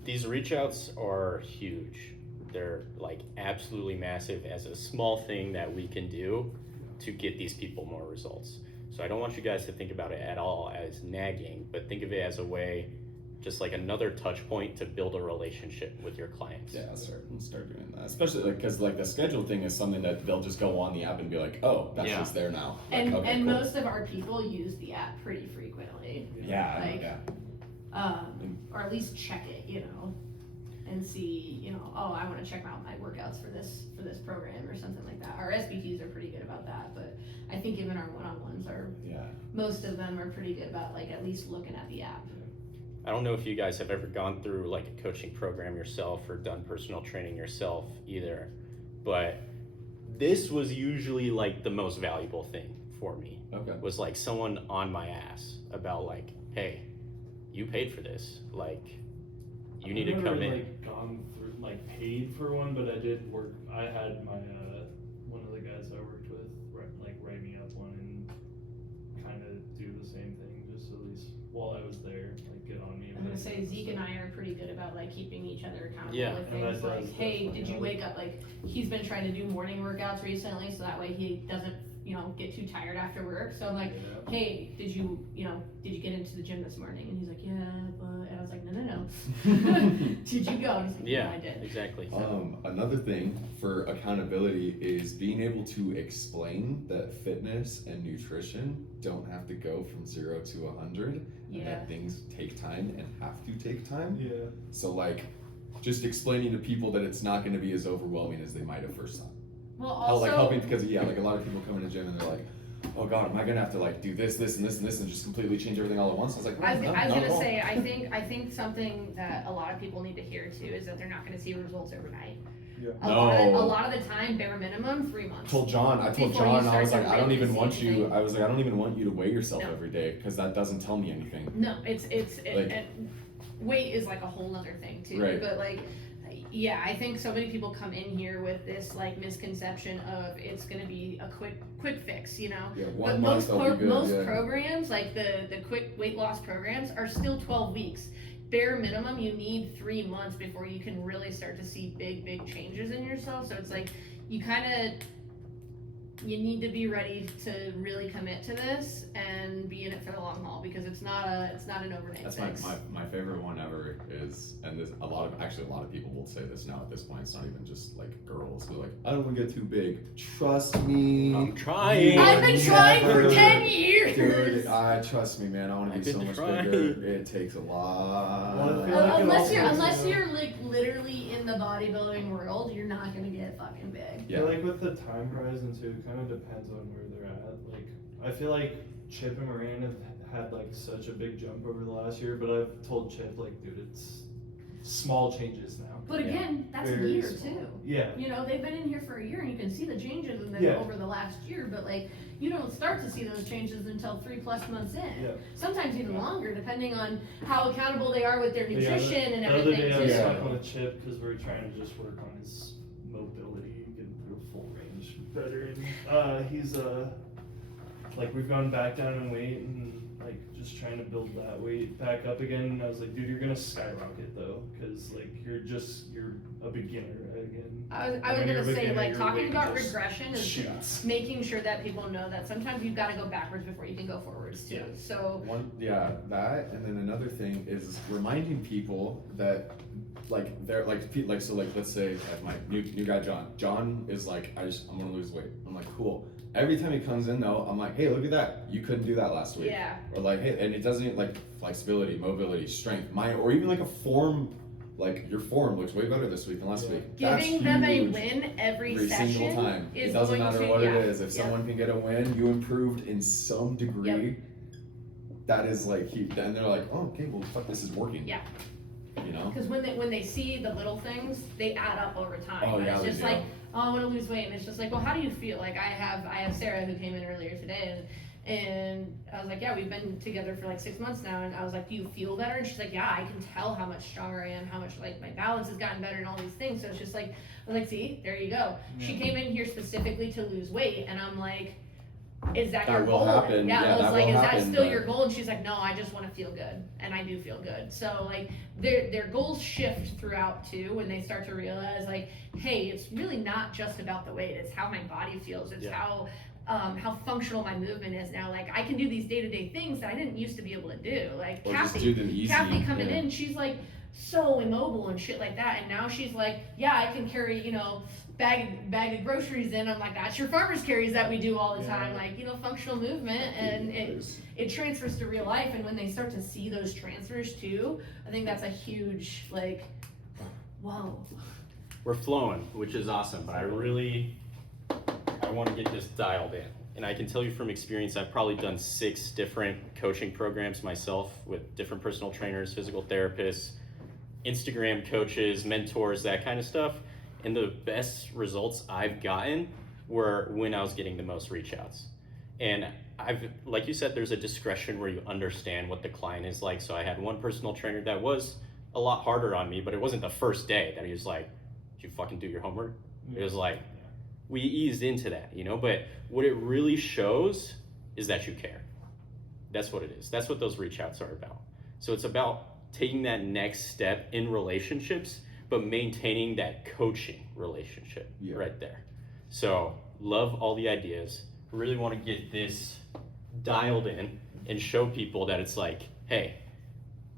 These reach outs are huge. They're like absolutely massive as a small thing that we can do to get these people more results. So So I don't want you guys to think about it at all as nagging, but think of it as a way, just like another touch point to build a relationship with your clients. Yeah, let's start doing that. Especially like because like the schedule thing is something that they'll just go on the app and be like, oh, that's Yeah. just there now. Like, And okay, and cool. most of our people use the app pretty frequently, Yeah, like, yeah. or at least check it, you know, and see, you know, oh, I want to check out my workouts for this program or something like that. Our SBTs are pretty good about that, but I think even our one-on-ones are, Yeah. most of them are pretty good about like at least looking at the app. I don't know if you guys have ever gone through like a coaching program yourself or done personal training yourself either, but this was usually like the most valuable thing for me. Okay. Was like someone on my ass about like, hey, you paid for this, like you need to I've come never, in. like gone through like paid for one, but I did work. I had my one of the guys I worked with write me up one and kind of do the same thing, just at least while I was there, like get on me. I'm gonna say Zeke and I are pretty good about like keeping each other accountable Yeah. with And things that like, does hey, definitely did you help. wake up, like, he's been trying to do morning workouts recently, so that way he doesn't, you know, get too tired after work, so I'm like, Yeah. hey, did you get into the gym this morning? And he's like, yeah, but, and I was like, no. Did you go? And he's like, Yeah, I did. exactly. Another thing for accountability is being able to explain that fitness and nutrition don't have to go from 0 to 100, and Yeah. that things take time and have to take time. Yeah. So like, just explaining to people that it's not going to be as overwhelming as they might have first thought. Well, How, also, like helping because like a lot of people come in the gym and they're like, oh god, am I gonna have to like do this, this, and this, and this, and just completely change everything all at once? I was like, I was no, gonna not at all. say, I think something that a lot of people need to hear too is that they're not gonna see results overnight. Yeah. A No. lot of the time, bare minimum, 3 months. I told John, Before you I start was to like, I don't really even see want you. anything. I was like, I don't even want you to weigh yourself No. every day because that doesn't tell me anything. No, it's Like- and weight is like a whole other thing too. Right. But like, yeah, I think so many people come in here with this like misconception of it's gonna be a quick fix, you know. Yeah, But 1 month I'll be good. most yeah. programs, like the quick weight loss programs, are still 12 weeks. Bare minimum, you need 3 months before you can really start to see big changes in yourself. So it's like you need to be ready to really commit to this and be in it for the long haul, because it's not an overnight That's fix. my favorite one ever is, and this a lot of people will say this now at this point. It's not even just like girls. They're like, I don't want to get too big. Trust me. I'm trying. I've been trying for Never. 10 years. Dude, trust me, man. I want to I've be so been much trying. bigger. It takes a lot. Well, I feel like it Unless also- you're like literally in the bodybuilding world, you're not gonna get fucking big. I Yeah. feel like with the time horizon too, it kind of depends on where they're at. Like, I feel like Chip and Moran have had like such a big jump over the last year, but I've told Chip like, dude, it's small changes now. But again, that's a Very year small. too. Yeah. You know, they've been in here for a year and you can see the changes in them Yeah. over the last year, but like, you don't start to see those changes until 3+ months in. Yeah. Sometimes even longer, depending on how accountable they are with their Yeah, nutrition and the other everything day I too. was Yeah. talking with Chip because we were trying to just work on his mobility, get through full range better. And he's like, we've gone back down in weight and like just trying to build that weight back up again. And I was like, dude, you're gonna skyrocket though, because like you're a beginner again. I was And when you're gonna a say, beginner, like, your talking weight about just regression is shoots. making sure that people know that sometimes you've gotta go backwards before you can go forwards too. Yeah. So That, and then another thing is reminding people that like they're like so like let's say my new guy John is like, I'm gonna lose weight. I'm like, cool. Every time he comes in though, I'm like, hey, look at that, you couldn't do that last week. yeah. Or like, hey, and it doesn't even like flexibility, mobility, strength, or even like a form, like your form looks way better this week than last Yeah. week. That's Giving them a huge. win every Every session single time. is It doesn't going matter to, what yeah. it is. If Yep. someone can get a win, you improved in some degree. That is like huge. And they're like, oh, okay, well, fuck, this is working. Yeah. You know? Because when they see the little things, they add up over time. Oh, And yeah, it's they just do. like, oh, I want to lose weight, and it's just like, well, how do you feel? Like I have Sarah who came in earlier today, and I was like, yeah, we've been together for like 6 months now, and I was like, do you feel better? And she's like, yeah, I can tell how much stronger I am, how much like my balance has gotten better, and all these things. So it's just like, I was like, see, there you go. She Yeah. came in here specifically to lose weight, and I'm like, is that That your will goal? happen. Yeah, Yeah, I was that like, will is happen, that still but- your goal? And she's like, no, I just want to feel good, and I do feel good. So like their goals shift throughout too when they start to realize like, hey, it's really not just about the weight. It's how my body feels. It's Yeah. how how functional my movement is now. Like I can do these day-to-day things that I didn't used to be able to do. Like Or just do them easy. Kathy coming yeah. in, she's like so immobile and shit like that, and now she's like, yeah, I can carry, you know, bag of groceries in. I'm like, that's your farmer's carries that we do all the time, like, you know, functional movement, and it transfers to real life. And when they start to see those transfers too, I think that's a huge, like, whoa. We're flowing, which is awesome, but I want to get this dialed in. And I can tell you from experience, I've probably done 6 different coaching programs myself with different personal trainers, physical therapists, Instagram coaches, mentors, that kind of stuff. And the best results I've gotten were when I was getting the most reach outs. And like you said, there's a discretion where you understand what the client is like. So I had one personal trainer that was a lot harder on me, but it wasn't the first day that he was like, did you fucking do your homework? It was like, we eased into that, you know, but what it really shows is that you care. That's what it is. That's what those reach outs are about. So it's about taking that next step in relationships, but maintaining that coaching relationship right there. So love all the ideas. Really want to get this dialed in and show people that it's like, hey,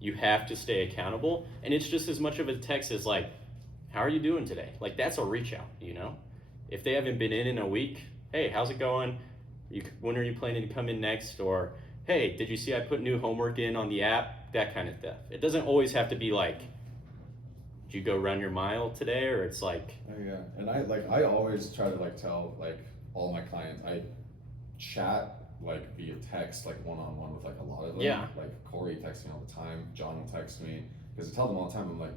you have to stay accountable. And it's just as much of a text as like, how are you doing today? Like that's a reach out, you know? If they haven't been in a week, hey, how's it going? When are you planning to come in next? Or, hey, did you see I put new homework in on the app? That kind of stuff. It doesn't always have to be like, did you go run your mile today? Or it's like, Oh yeah, and I always try to like tell like all my clients, I chat like via text, like one-on-one with like a lot of them. Yeah. Like Corey texts me all the time, John will text me, because I tell them all the time, I'm like,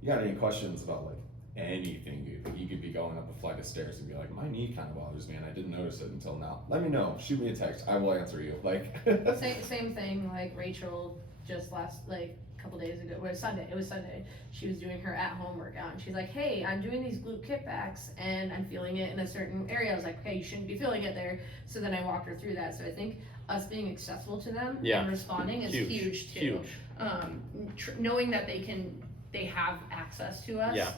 you got any questions about like anything, dude? Like you could be going up a flight of stairs and be like, my knee kind of bothers me and I didn't notice it until now. Let me know, shoot me a text, I will answer you. Like Same thing, like Rachel just like a couple days ago, it was Sunday, she was doing her at-home workout, and she's like, hey, I'm doing these glute kickbacks, and I'm feeling it in a certain area. I was like, hey, you shouldn't be feeling it there, so then I walked her through that. So I think us being accessible to them and responding is huge too. Knowing that they have access to us.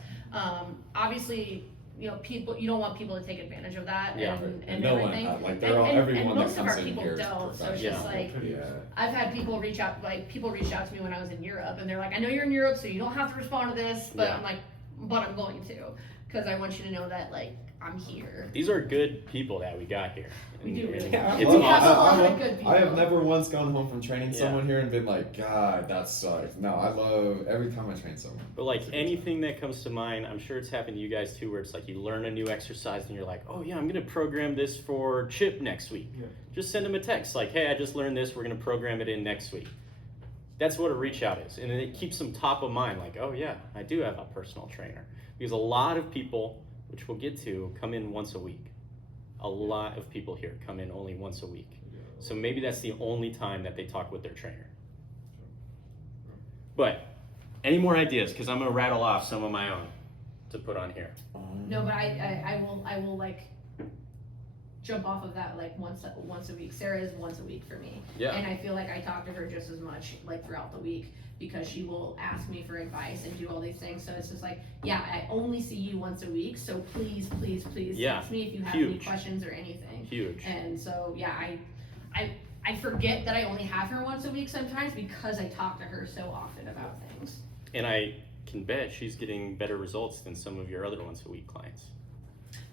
Obviously, you know, you don't want people to take advantage of that and no everything. Like and everyone that most of comes our in people here is don't. So it's professional. just like, Yeah. I've had people reach out to me when I was in Europe, and they're like, I know you're in Europe, so you don't have to respond to this, but I'm like, but I'm going to, because I want you to know that like I'm here. these are good people that we got here. We do really. It's We have a awesome. lot of good people. I have never once gone home from training Yeah. someone here and been like, God, that sucked. No, I love every time I train someone. But like anything that comes to mind, I'm sure it's happened to you guys too, where it's like you learn a new exercise and you're like, oh yeah, I'm gonna program this for Chip next week. Yeah. Just send him a text like, hey, I just learned this, we're gonna program it in next week. That's what a reach out is. And then it keeps them top of mind, like, oh yeah, I do have a personal trainer. Because a lot of people, which we'll get to, come in once a week. A lot of people here come in only once a week. So maybe that's the only time that they talk with their trainer. But any more ideas? Because I'm gonna rattle off some of my own to put on here. No, but I will like jump off of that like once a week. Sarah is once a week for me. Yeah. And I feel like I talk to her just as much like throughout the week, because she will ask me for advice and do all these things. So it's just like, yeah, I only see you once a week, so please text me if you have any Huge. questions or anything. Huge. And so yeah, I forget that I only have her once a week sometimes, because I talk to her so often about things. And I can bet she's getting better results than some of your other once a week clients.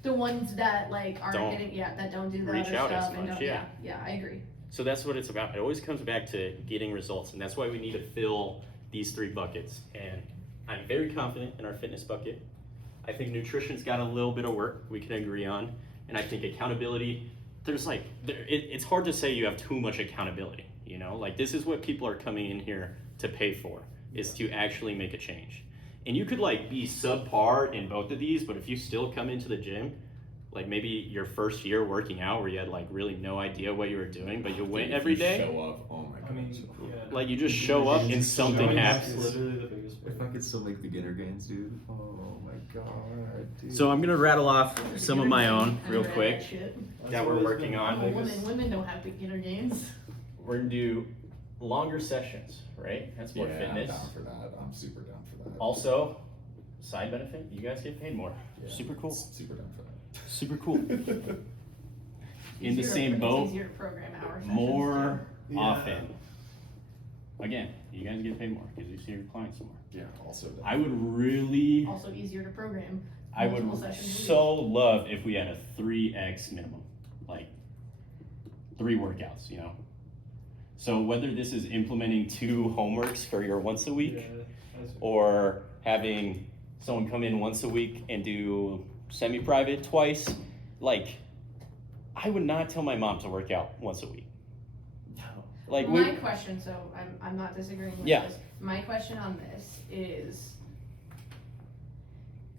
The ones that like aren't Don't getting, that don't do the reach other out as stuff and much, don't, yeah. yeah, I agree. So that's what it's about. It always comes back to getting results, and that's why we need to fill these 3 buckets. And I'm very confident in our fitness bucket. I think nutrition's got a little bit of work we can agree on, and I think accountability, it's hard to say you have too much accountability, you know? Like, this is what people are coming in here to pay for, is to actually make a change. And you could like be subpar in both of these, but if you still come into the gym, like maybe your first year working out where you had like really no idea what you were doing, but you went every day. Show up, oh my god. I mean, so cool. yeah. Like you just show up and something Showing up's happens. literally the biggest If I could still make beginner gains, dude. Oh my god, dude. So I'm gonna rattle off some of my own I'm real good at quick that shit. that we're working I'm on. a woman. Women don't have beginner games. We're gonna do longer sessions, right? That's more Yeah, fitness. I'm down for that. I'm super down for that. Also, side benefit, you guys get paid more. Yeah, Super cool. Super down for that. Super cool. in the Easier to- same it's boat easier to program hour sessions, more Yeah. often. Again, you guys get paid more because you see your clients more. Yeah, also that. I would really, too. Also easier to program. I would multiple sessions a week. so love if we had a 3x minimum, like 3 workouts, you know? So whether this is implementing 2 homeworks for your once a week, Yeah, that's- or having someone come in once a week and do semi-private twice, like, I would not tell my mom to work out once a week. Like, My question, so I'm not disagreeing with Yeah. this. My question on this is,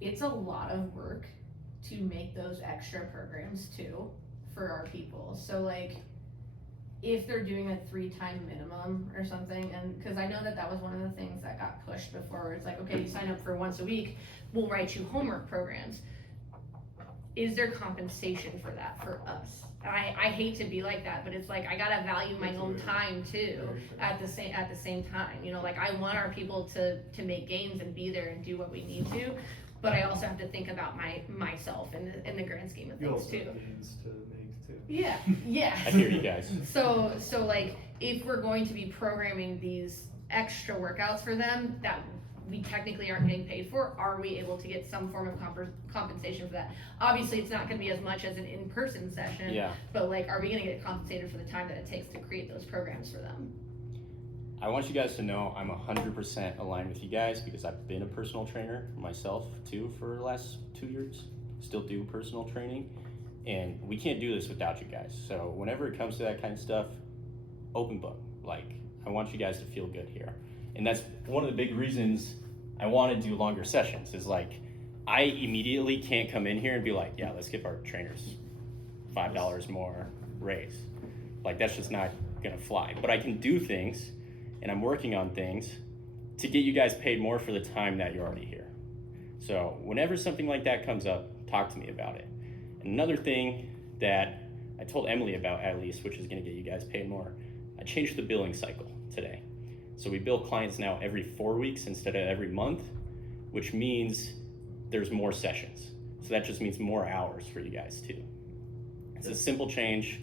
it's a lot of work to make those extra programs too for our people. So like, if they're doing a 3-time minimum or something, and because I know that was one of the things that got pushed before, where it's like, okay, you sign up for once a week, we'll write you homework programs. Is there compensation for that for us? I hate to be like that, but it's like I gotta value my own time too at the same time. You know, like I want our people to make gains and be there and do what we need to, but I also have to think about myself in the grand scheme of You things also too. have gains to make too. Yeah, yeah. I hear you guys. So like if we're going to be programming these extra workouts for them that we technically aren't getting paid for, are we able to get some form of compensation for that? Obviously, it's not gonna be as much as an in-person session, Yeah. but like, are we gonna get compensated for the time that it takes to create those programs for them? I want you guys to know I'm 100% aligned with you guys because I've been a personal trainer myself too for the last 2 years. Still do personal training, and we can't do this without you guys. So whenever it comes to that kind of stuff, open book. Like, I want you guys to feel good here. And that's one of the big reasons I want to do longer sessions is like, I immediately can't come in here and be like, yeah, let's give our trainers $5 more raise. Like, that's just not gonna fly. But I can do things, and I'm working on things to get you guys paid more for the time that you're already here. So whenever something like that comes up, talk to me about it. And another thing that I told Emily about, at least, which is gonna get you guys paid more, I changed the billing cycle today. So we bill clients now every 4 weeks instead of every month, which means there's more sessions. So that just means more hours for you guys too. It's a simple change.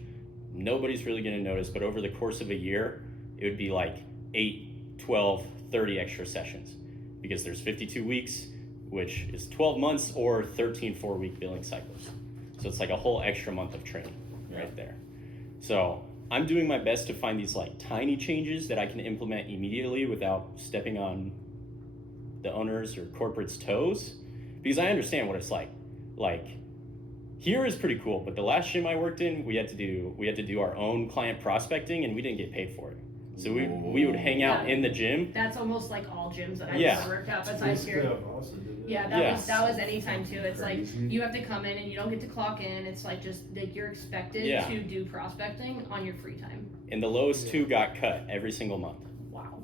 Nobody's really gonna notice, but over the course of a year, it would be like 8, 12, 30 extra sessions because there's 52 weeks, which is 12 months or 13 4-week billing cycles. So it's like a whole extra month of training right there. So I'm doing my best to find these like tiny changes that I can implement immediately without stepping on the owners or corporate's toes, because I understand what it's like. Like, here is pretty cool, but the last gym I worked in, we had to do our own client prospecting, and we didn't get paid for it. So we would hang out in the gym. That's almost like all gyms that I've Yeah. ever worked out besides Basically, here. I've also did it. Yeah, Yeah. that was anytime too. It's like Crazy. you have to come in and you don't get to clock in. It's like just like you're expected Yeah. to do prospecting on your free time. And the lowest 2 got cut every single month. Wow.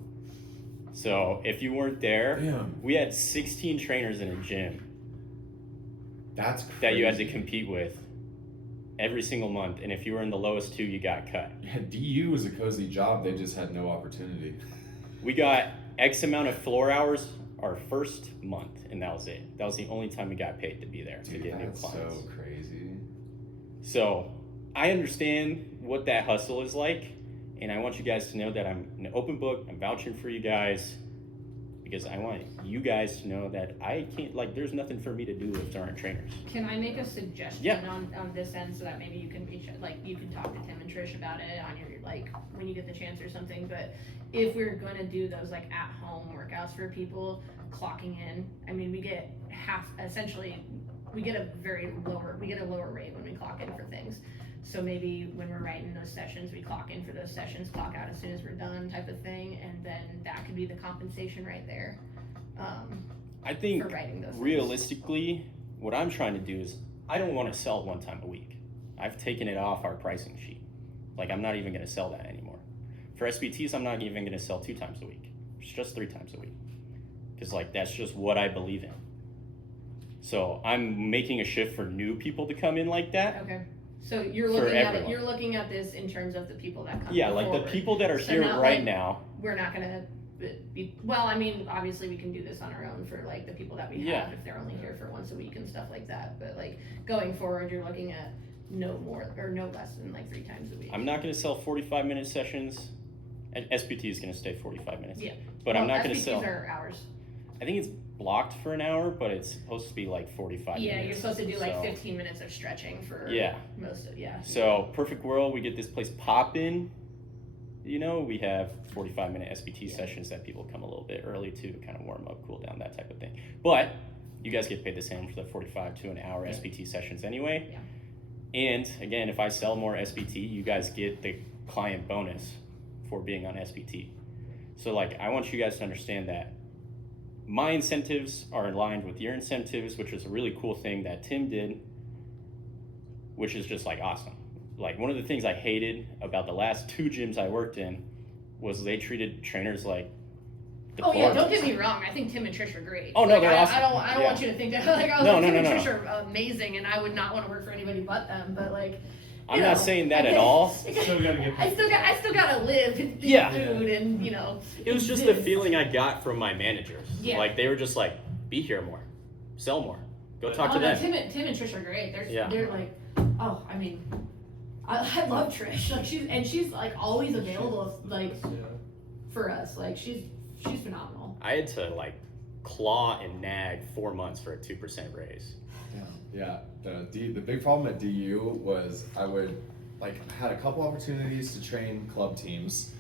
So if you weren't there, Damn, we had 16 trainers in a gym that's crazy. that you had to compete with every single month, and if you were in the lowest 2, you got cut. Yeah, DU was a cozy job. They just had no opportunity. We got X amount of floor hours our first month, and that was it. That was the only time we got paid to be there to Dude, get new that's clients. so crazy. So I understand what that hustle is like, and I want you guys to know that I'm an open book. I'm vouching for you guys because I want you guys to know that I can't, like, there's nothing for me to do if there aren't trainers. Can I make a suggestion Yeah. on this end so that maybe you can reach, like, you can talk to Tim and Trish about it on your, like, when you get the chance or something, but if we're gonna do those, like, at-home workouts for people, clocking in, I mean, we get we get a lower rate when we clock in for things. So maybe when we're writing those sessions, we clock in for those sessions, clock out as soon as we're done type of thing, and then that could be the compensation right there, I think for writing those things. realistically, what I'm trying to do is I don't want to sell 1 time a week. I've taken it off our pricing sheet. Like, I'm not even going to sell that anymore. For SBTs, I'm not even going to sell 2 times a week. It's just 3 times a week. Because, like, that's just what I believe in. So I'm making a shift for new people to come in like that. Okay, so you're For looking at it, everyone. you're looking at this in terms of the people that come Yeah, like the forward. people that are So here not right like- now. We're not gonna be, well, I mean, obviously we can do this on our own for like the people that we Yeah. have, if they're only here for once a week and stuff like that, but like going forward, you're looking at no more or no less than like 3 times a week. I'm not going to sell 45-minute sessions. And SPT is going to stay 45 minutes. Yeah. But I'm Well, not going to SPTs sell. are hours. I think it's blocked for an hour, but it's supposed to be like 45 minutes. Yeah, you're supposed to do like So- 15 minutes of stretching for Yeah. most of So, perfect world, we get this place popping. You know, we have 45-minute SPT Yeah. sessions that people come a little bit early to kind of warm up, cool down, that type of thing. But you guys get paid the same for the 45 to an hour Yeah. SPT sessions anyway. Yeah. And again, if I sell more SPT, you guys get the client bonus for being on SPT. So like, I want you guys to understand that my incentives are aligned with your incentives, which is a really cool thing that Tim did, which is just like awesome. Like one of the things I hated about the last 2 gyms I worked in was they treated trainers like Oh yeah, deplorables. don't get me wrong. I think Tim and Trish are great. Oh, no, Like, they're awesome. I don't Yeah. want you to think that like No, Tim no, and no, Trish no. are amazing, and I would not want to work for anybody but them. But like, I'm you not know, saying that I at think- all. Still gotta get I still gotta live and eat Yeah. food and It was just the exist. feeling I got from my managers. Yeah. Like they were just like, be here more, sell more, go talk Oh, to no, them. Tim and Trish are great. Yeah. They're like, oh, I mean, I love Trish. Like she's like always available like Yeah. for us. Like she's phenomenal. I had to like claw and nag 4 months for a 2% raise. Yeah, the big problem at DU was I would like had a couple opportunities to train club teams,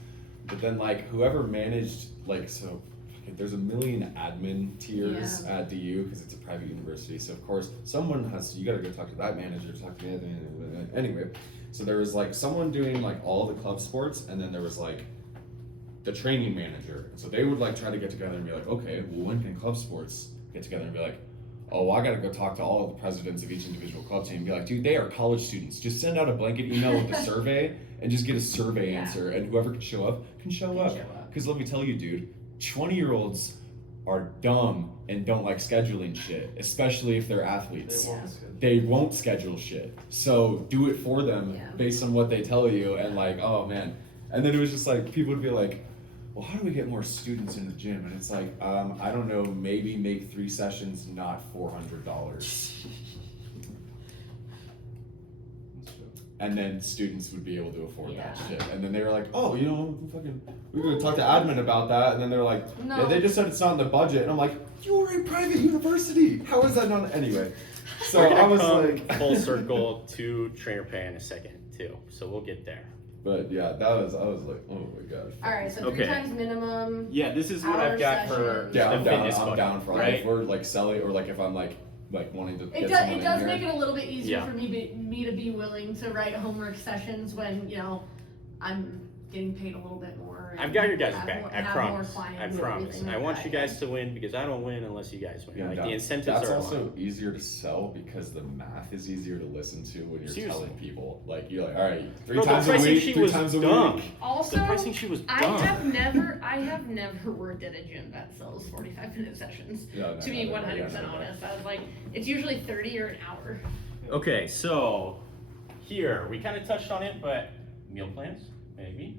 but then like whoever managed like so there's a million admin tiers at DU because it's a private university. So of course someone you gotta go talk to that manager, talk to the other anyway. So there was like someone doing like all the club sports, and then there was like the training manager. So they would like try to get together and be like, okay, well when can club sports get together and be like, oh, well, I gotta go talk to all of the presidents of each individual club team and be like, dude, they are college students. Just send out a blanket email with a survey and just get a survey Yeah. answer, and whoever can show up can show up. Because let me tell you, dude, 20-year-olds are dumb and don't like scheduling shit, especially if they're athletes. They won't schedule. They won't schedule shit. So do it for them Yeah. based on what they tell you, and like, oh man. And then it was just like, people would be like, well, how do we get more students in the gym? And it's like, I don't know, maybe make 3 sessions, not $400. That's true. And then students would be able to afford that Yeah. shit. And then they were like, oh, you know, we were gonna talk to admin about that. And then they're like, No. yeah, they just said it's not in the budget. And I'm like, you're a private university. How is that not? Anyway. So We're gonna I was come like, full circle to trainer pay in a second too. So we'll get there. but yeah, I was like, oh my gosh. All right, so 3 Okay. times minimum. Yeah, this is what Hour I've got for sessions. Yeah, the I'm down. fitness I'm buddy, down for right? if we're like selling or like if I'm like wanting to It get does. someone It in does here. make it a little bit easier Yeah. for me to be willing to write homework sessions when I'm getting paid a little bit more. and I've got your guys' have back. more- I have more promise. clients I and promise. everything I like want that, you yeah. guys to win because I don't win unless you guys win. Yeah, Like no, the incentives that's are also aligned. easier to sell because the math is easier to listen to when you're Seriously. telling people. Like you're like, all right, 3 Bro, the times a pricing week, sheet 3 was times a dumb. week. Also, The pricing sheet was I dumb. have never worked at a gym that sells 45-minute sessions. Yeah, no, To be no, no, 100% yeah, no, no. honest, I was like, it's usually 30 or an hour. Okay, so here we kind of touched on it, but meal plans, maybe,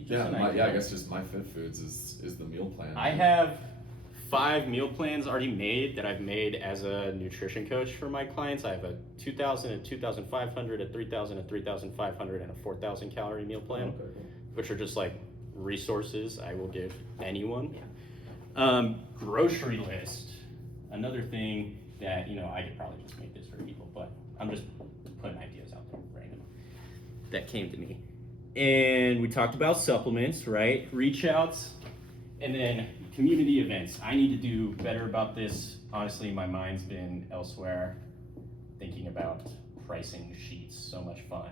just Yeah, an I idea. guess just my Fit Foods is the meal plan. I have 5 meal plans already made that I've made as a nutrition coach for my clients. I have a 2,000, a 2,500, a 3,000, a 3,500, and a 4,000 calorie meal plan, Okay. which are just like resources I will give anyone. Grocery list, another thing that, I could probably just make this for people, but I'm just putting ideas out there random that came to me. And we talked about supplements, right? Reach outs, and then community events. I need to do better about this. Honestly, my mind's been elsewhere, thinking about pricing sheets. So much fun.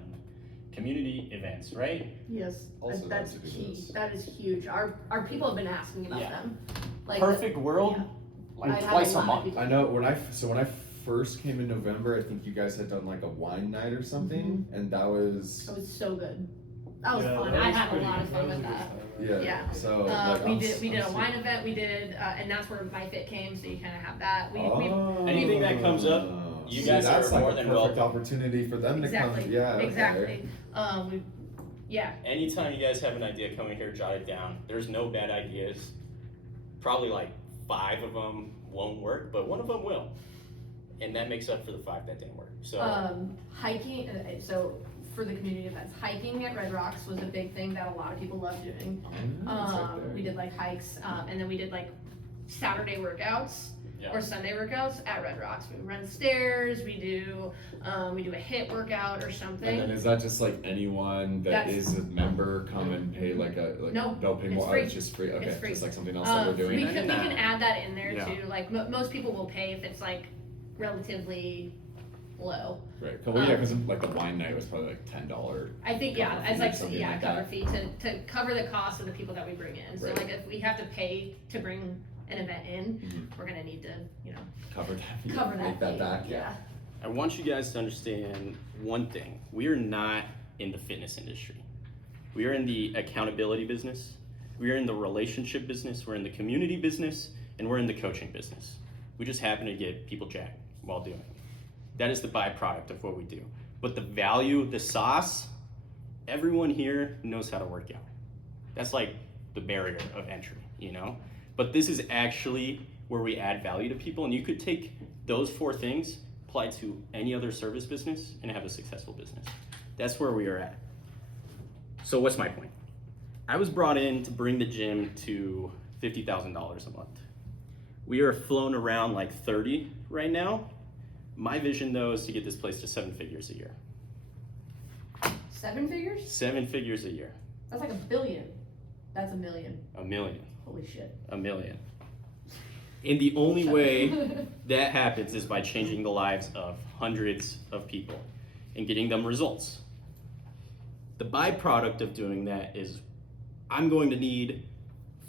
Community events, right? Yes, Also that's nice to do key. this. That is huge. Our people have been asking about Yeah. them. Like Perfect world, yeah. like I have twice a lot of month. people- I know when I first came in November, I think you guys had done like a wine night or something, and that was It was so good. That was Yeah, fun. that I was had a pretty lot of good. fun was with a good that. time, yeah. Yeah. So like, we I'm did s- a I'm wine event. We did, and that's where MyFit came. So you kind of have that. We Oh. Anything that comes up, you See, guys that's are like more a than perfect welcome. opportunity for them exactly. to come. Yeah, okay. Exactly. Yeah. Anytime you guys have an idea coming here, jot it down. There's no bad ideas. Probably like 5 of them won't work, but one of them will. And that makes up for the 5 that didn't work. So Hiking, so for the community events, hiking at Red Rocks was a big thing that a lot of people love doing. It's right there. We did like hikes, and then we did like Saturday workouts yeah. or Sunday workouts at Red Rocks. We run stairs, we do a HIIT workout or And something. then is that just like anyone that That's- is a member come and pay like a No, pay it's more? free. It's just free. Okay, It's free. just like something else that we're doing. We I can can, add that in there yeah. too. Like most people will pay if it's like relatively low. Right. Well, yeah, because like the wine night was probably like $10. I think Cover yeah, fee, as like something like cover that. fee to cover the cost of the people that we bring in. So Right. like if we have to pay to bring an event in, Mhm. we're gonna need to Cover that. Fee, cover that Make that fee. back. Yeah. I want you guys to understand one thing. We are not in the fitness industry. We are in the accountability business. We are in the relationship business. We're in the community business, and we're in the coaching business. We just happen to get people jacked while doing it. That is the byproduct of what we do. But the value, the sauce, everyone here knows how to work out. That's like the barrier of entry, you know? But this is actually where we add value to people, and you could take those 4 things, apply to any other service business, and have a successful business. That's where we are at. So what's my point? I was brought in to bring the gym to $50,000 a month. We are flown around like 30 right now. My vision though is to get this place to 7 figures a year. 7 figures? 7 figures a year. That's like $1 billion. That's $1 million. $1 million. Holy shit. $1 million. And the only way that happens is by changing the lives of hundreds of people and getting them results. The byproduct of doing that is I'm going to need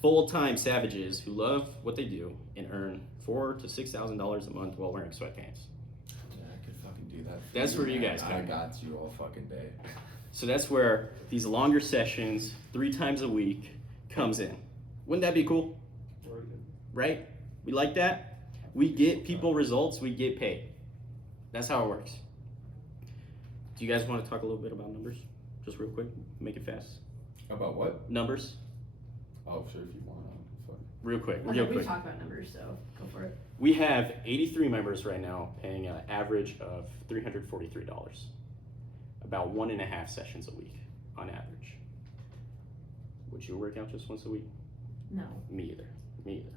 full-time savages who love what they do and earn $4,000 to $6,000 a month while wearing sweatpants. Yeah, I could fucking do that. for That's where you man. guys come I in. got you all fucking day. So that's where these longer sessions, 3 times a week, comes in. Wouldn't that be cool? Right? We like that? We get people results, we get paid. That's how it works. Do you guys want to talk a little bit about numbers? Just real quick, make it fast. About what? Numbers, Oh, sure, if you want. Fuck. real quick, Okay, real we've quick. talked about numbers, so go for it. We have 83 members right now paying an average of $343. About 1.5 sessions a week on average. Would you work out just once a week? No. Me either. Me either.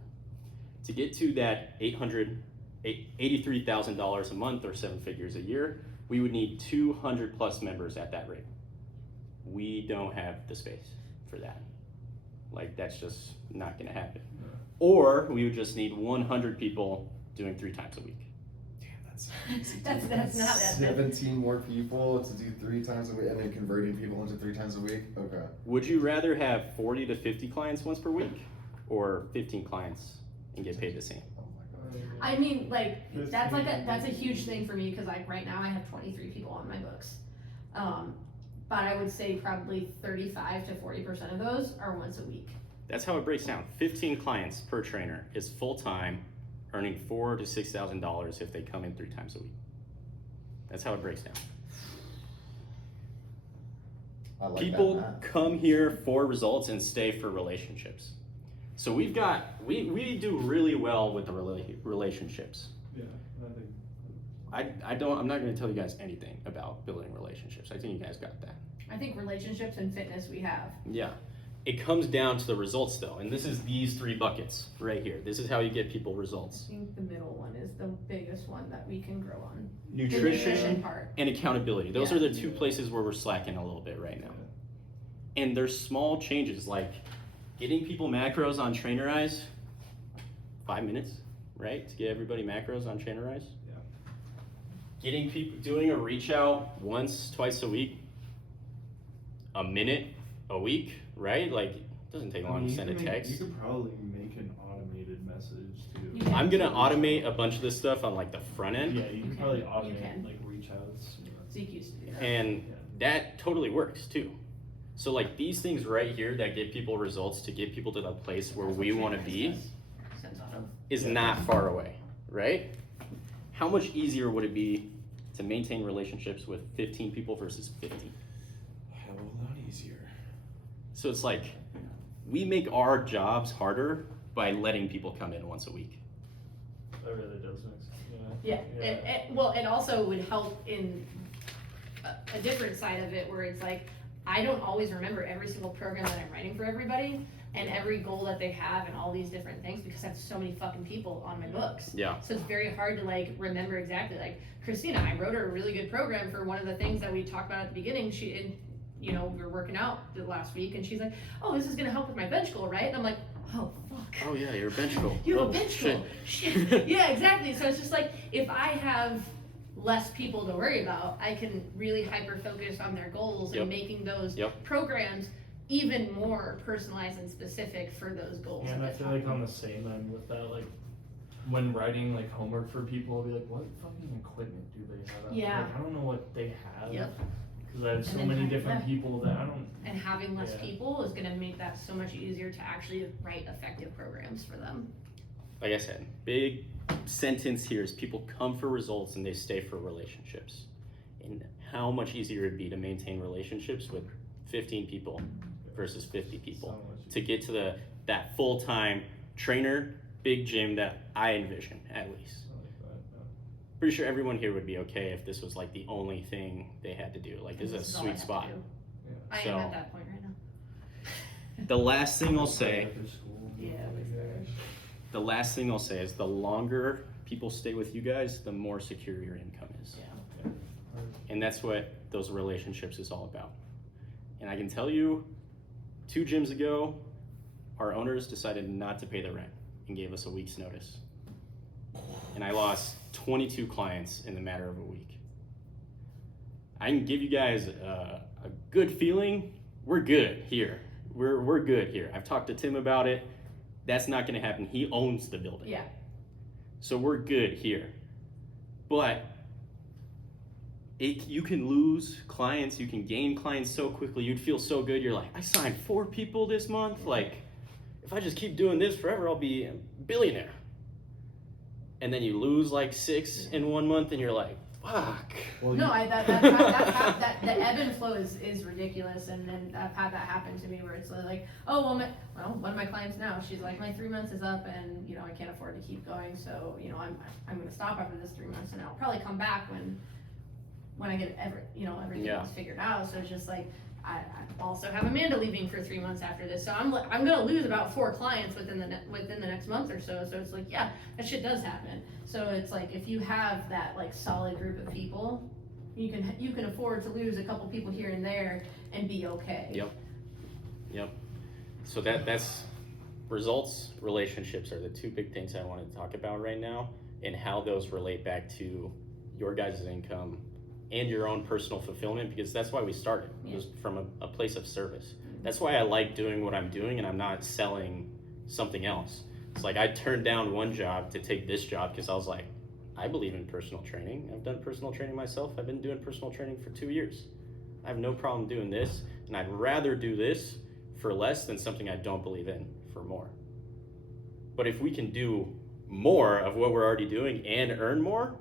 To get to that $83,000 a month or 7 figures a year, we would need 200 plus members at that rate. We don't have the space for that. Like that's just not gonna happen. No. Or we would just need 100 people doing 3 times a week. Damn, that's easy. That's not that bad. 17 more people to do 3 times a week and then converting people into 3 times a week? Okay. Would you rather have 40 to 50 clients once per week or 15 clients and get paid the same? Oh my god. I mean, like This that's like thing- that's a huge thing for me because like right now I have 23 people on my books, but I would say probably 35 to 40% of those are once a week. That's how it breaks down. 15 clients per trainer is full-time, earning $4,000 to $6,000 if they come in 3 times a week. That's how it breaks down. I like People that math. come here for results and stay for relationships. So we do really well with the relationships. Yeah, I think. I'm not going to tell you guys anything about building relationships. I think you guys got that. I think relationships and fitness we have. Yeah. It comes down to the results though, and this is these 3 buckets right here. This is how you get people I results. think the middle one is the biggest one that we can grow on. The Nutrition part. and accountability. Those Yeah. are the 2 places where we're slacking a little bit right now. And there's small changes like getting people macros on Trainerize, 5 minutes, right? To get everybody macros on Trainerize. Yeah. Getting people, doing a reach out once, twice a week, a minute a week, right? Like, it doesn't take long to you send a could make- text. You could probably make an automated message too. You can. I'm gonna automate a bunch of this stuff on like the front end, Yeah, you can probably You automate can. like reach outs. Zeke used to do that. and that totally works too. So like these things right here that get people results to get people to the place where That's we what want to Trainerize be does. Sends auto. is not far away, right? How much easier would it be to maintain relationships with 15 people versus 50? Hell, a lot easier. So it's like we make our jobs harder by letting people come in once a week. That really does make sense. Yeah, well, it also would help in a different side of it where it's like, I don't always remember every single program that I'm writing for everybody and every goal that they have and all these different things because I have so many fucking people on my books. Yeah. So it's very hard to like remember exactly. Like Christina, I wrote her a really good program for one of the things that we talked about at the beginning. We were working out the last week and she's like, oh, this is gonna help with my bench goal, right? And I'm like, oh fuck. Oh yeah, you're a bench goal. You have Oh, a bench shit. goal. Shit. Yeah, exactly. So it's just like if I have less people to worry about, I can really hyper focus on their goals Yep. and making those Yep. programs even more personalized and specific for those goals. And I that feel they're like on the same end with that, like when writing like homework for people, I'll be like, what fucking equipment do they have? out there? Yeah. Like, I don't know what they have. Yep. Because I have so And then many have- different yeah. people that I don't. and having less Yeah. people is going to make that so much easier to actually write effective programs for them. Like I said, big sentence here is people come for results and they stay for relationships. And how much easier it'd be to maintain relationships with 15 people versus 50 people So much. to get to that full-time trainer, big gym that I envision at least. Pretty sure everyone here would be okay if this was like the only thing they had to do. Like this is a all I sweet have to spot. do. Yeah. I So- am at that point right now. The last thing I'll say, After school. Yeah, the last thing I'll say is the longer people stay with you guys, the more secure your income is. Yeah. And that's what those relationships is all about. And I can tell you, 2 gyms ago, our owners decided not to pay the rent and gave us a week's notice. And I lost 22 clients in the matter of a week. I can give you guys a good feeling. We're good here. We're good here. I've talked to Tim about it. That's not gonna happen. He owns the building. Yeah. So we're good here. But you can lose clients, you can gain clients so quickly. You'd feel so good. You're like, I signed 4 people this month. Like, if I just keep doing this forever, I'll be a billionaire. And then you lose like 6 in 1 month, and you're like, fuck. Well, No, that the ebb and flow is ridiculous, and then I've had that happen to me where it's like, oh one of my clients now, she's like, my 3 months is up, and I can't afford to keep going, so I'm gonna stop after this 3 months, and I'll probably come back when I get everything Yeah. else figured out. So it's just like I also have Amanda leaving for 3 months after this, so I'm gonna lose about 4 clients within the next month or so. So it's like, yeah, that shit does happen. So it's like if you have that like solid group of people, you can afford to lose a couple people here and there and be okay. Yep. So that's results, relationships are the 2 big things I wanted to talk about right now, and how those relate back to your guys' income and your own personal fulfillment, because that's why we started. It was from a place of service. That's why I like doing what I'm doing, and I'm not selling something else. It's like I turned down one job to take this job because I was like, I believe in personal training. I've done personal training myself. I've been doing personal training for 2 years. I have no problem doing this, and I'd rather do this for less than something I don't believe in for more. But if we can do more of what we're already doing and earn more,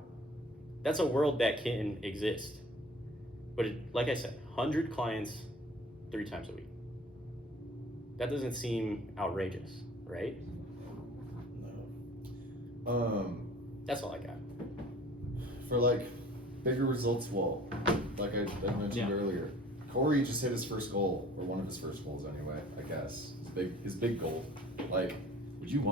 that's a world that can exist. But like I said, 100 clients 3 times a week. That doesn't seem outrageous, right? No. That's all I got. For like bigger results, well, like I mentioned earlier, Corey just hit his first goal, or one of his first goals anyway, I guess. His big goal. Like, would you want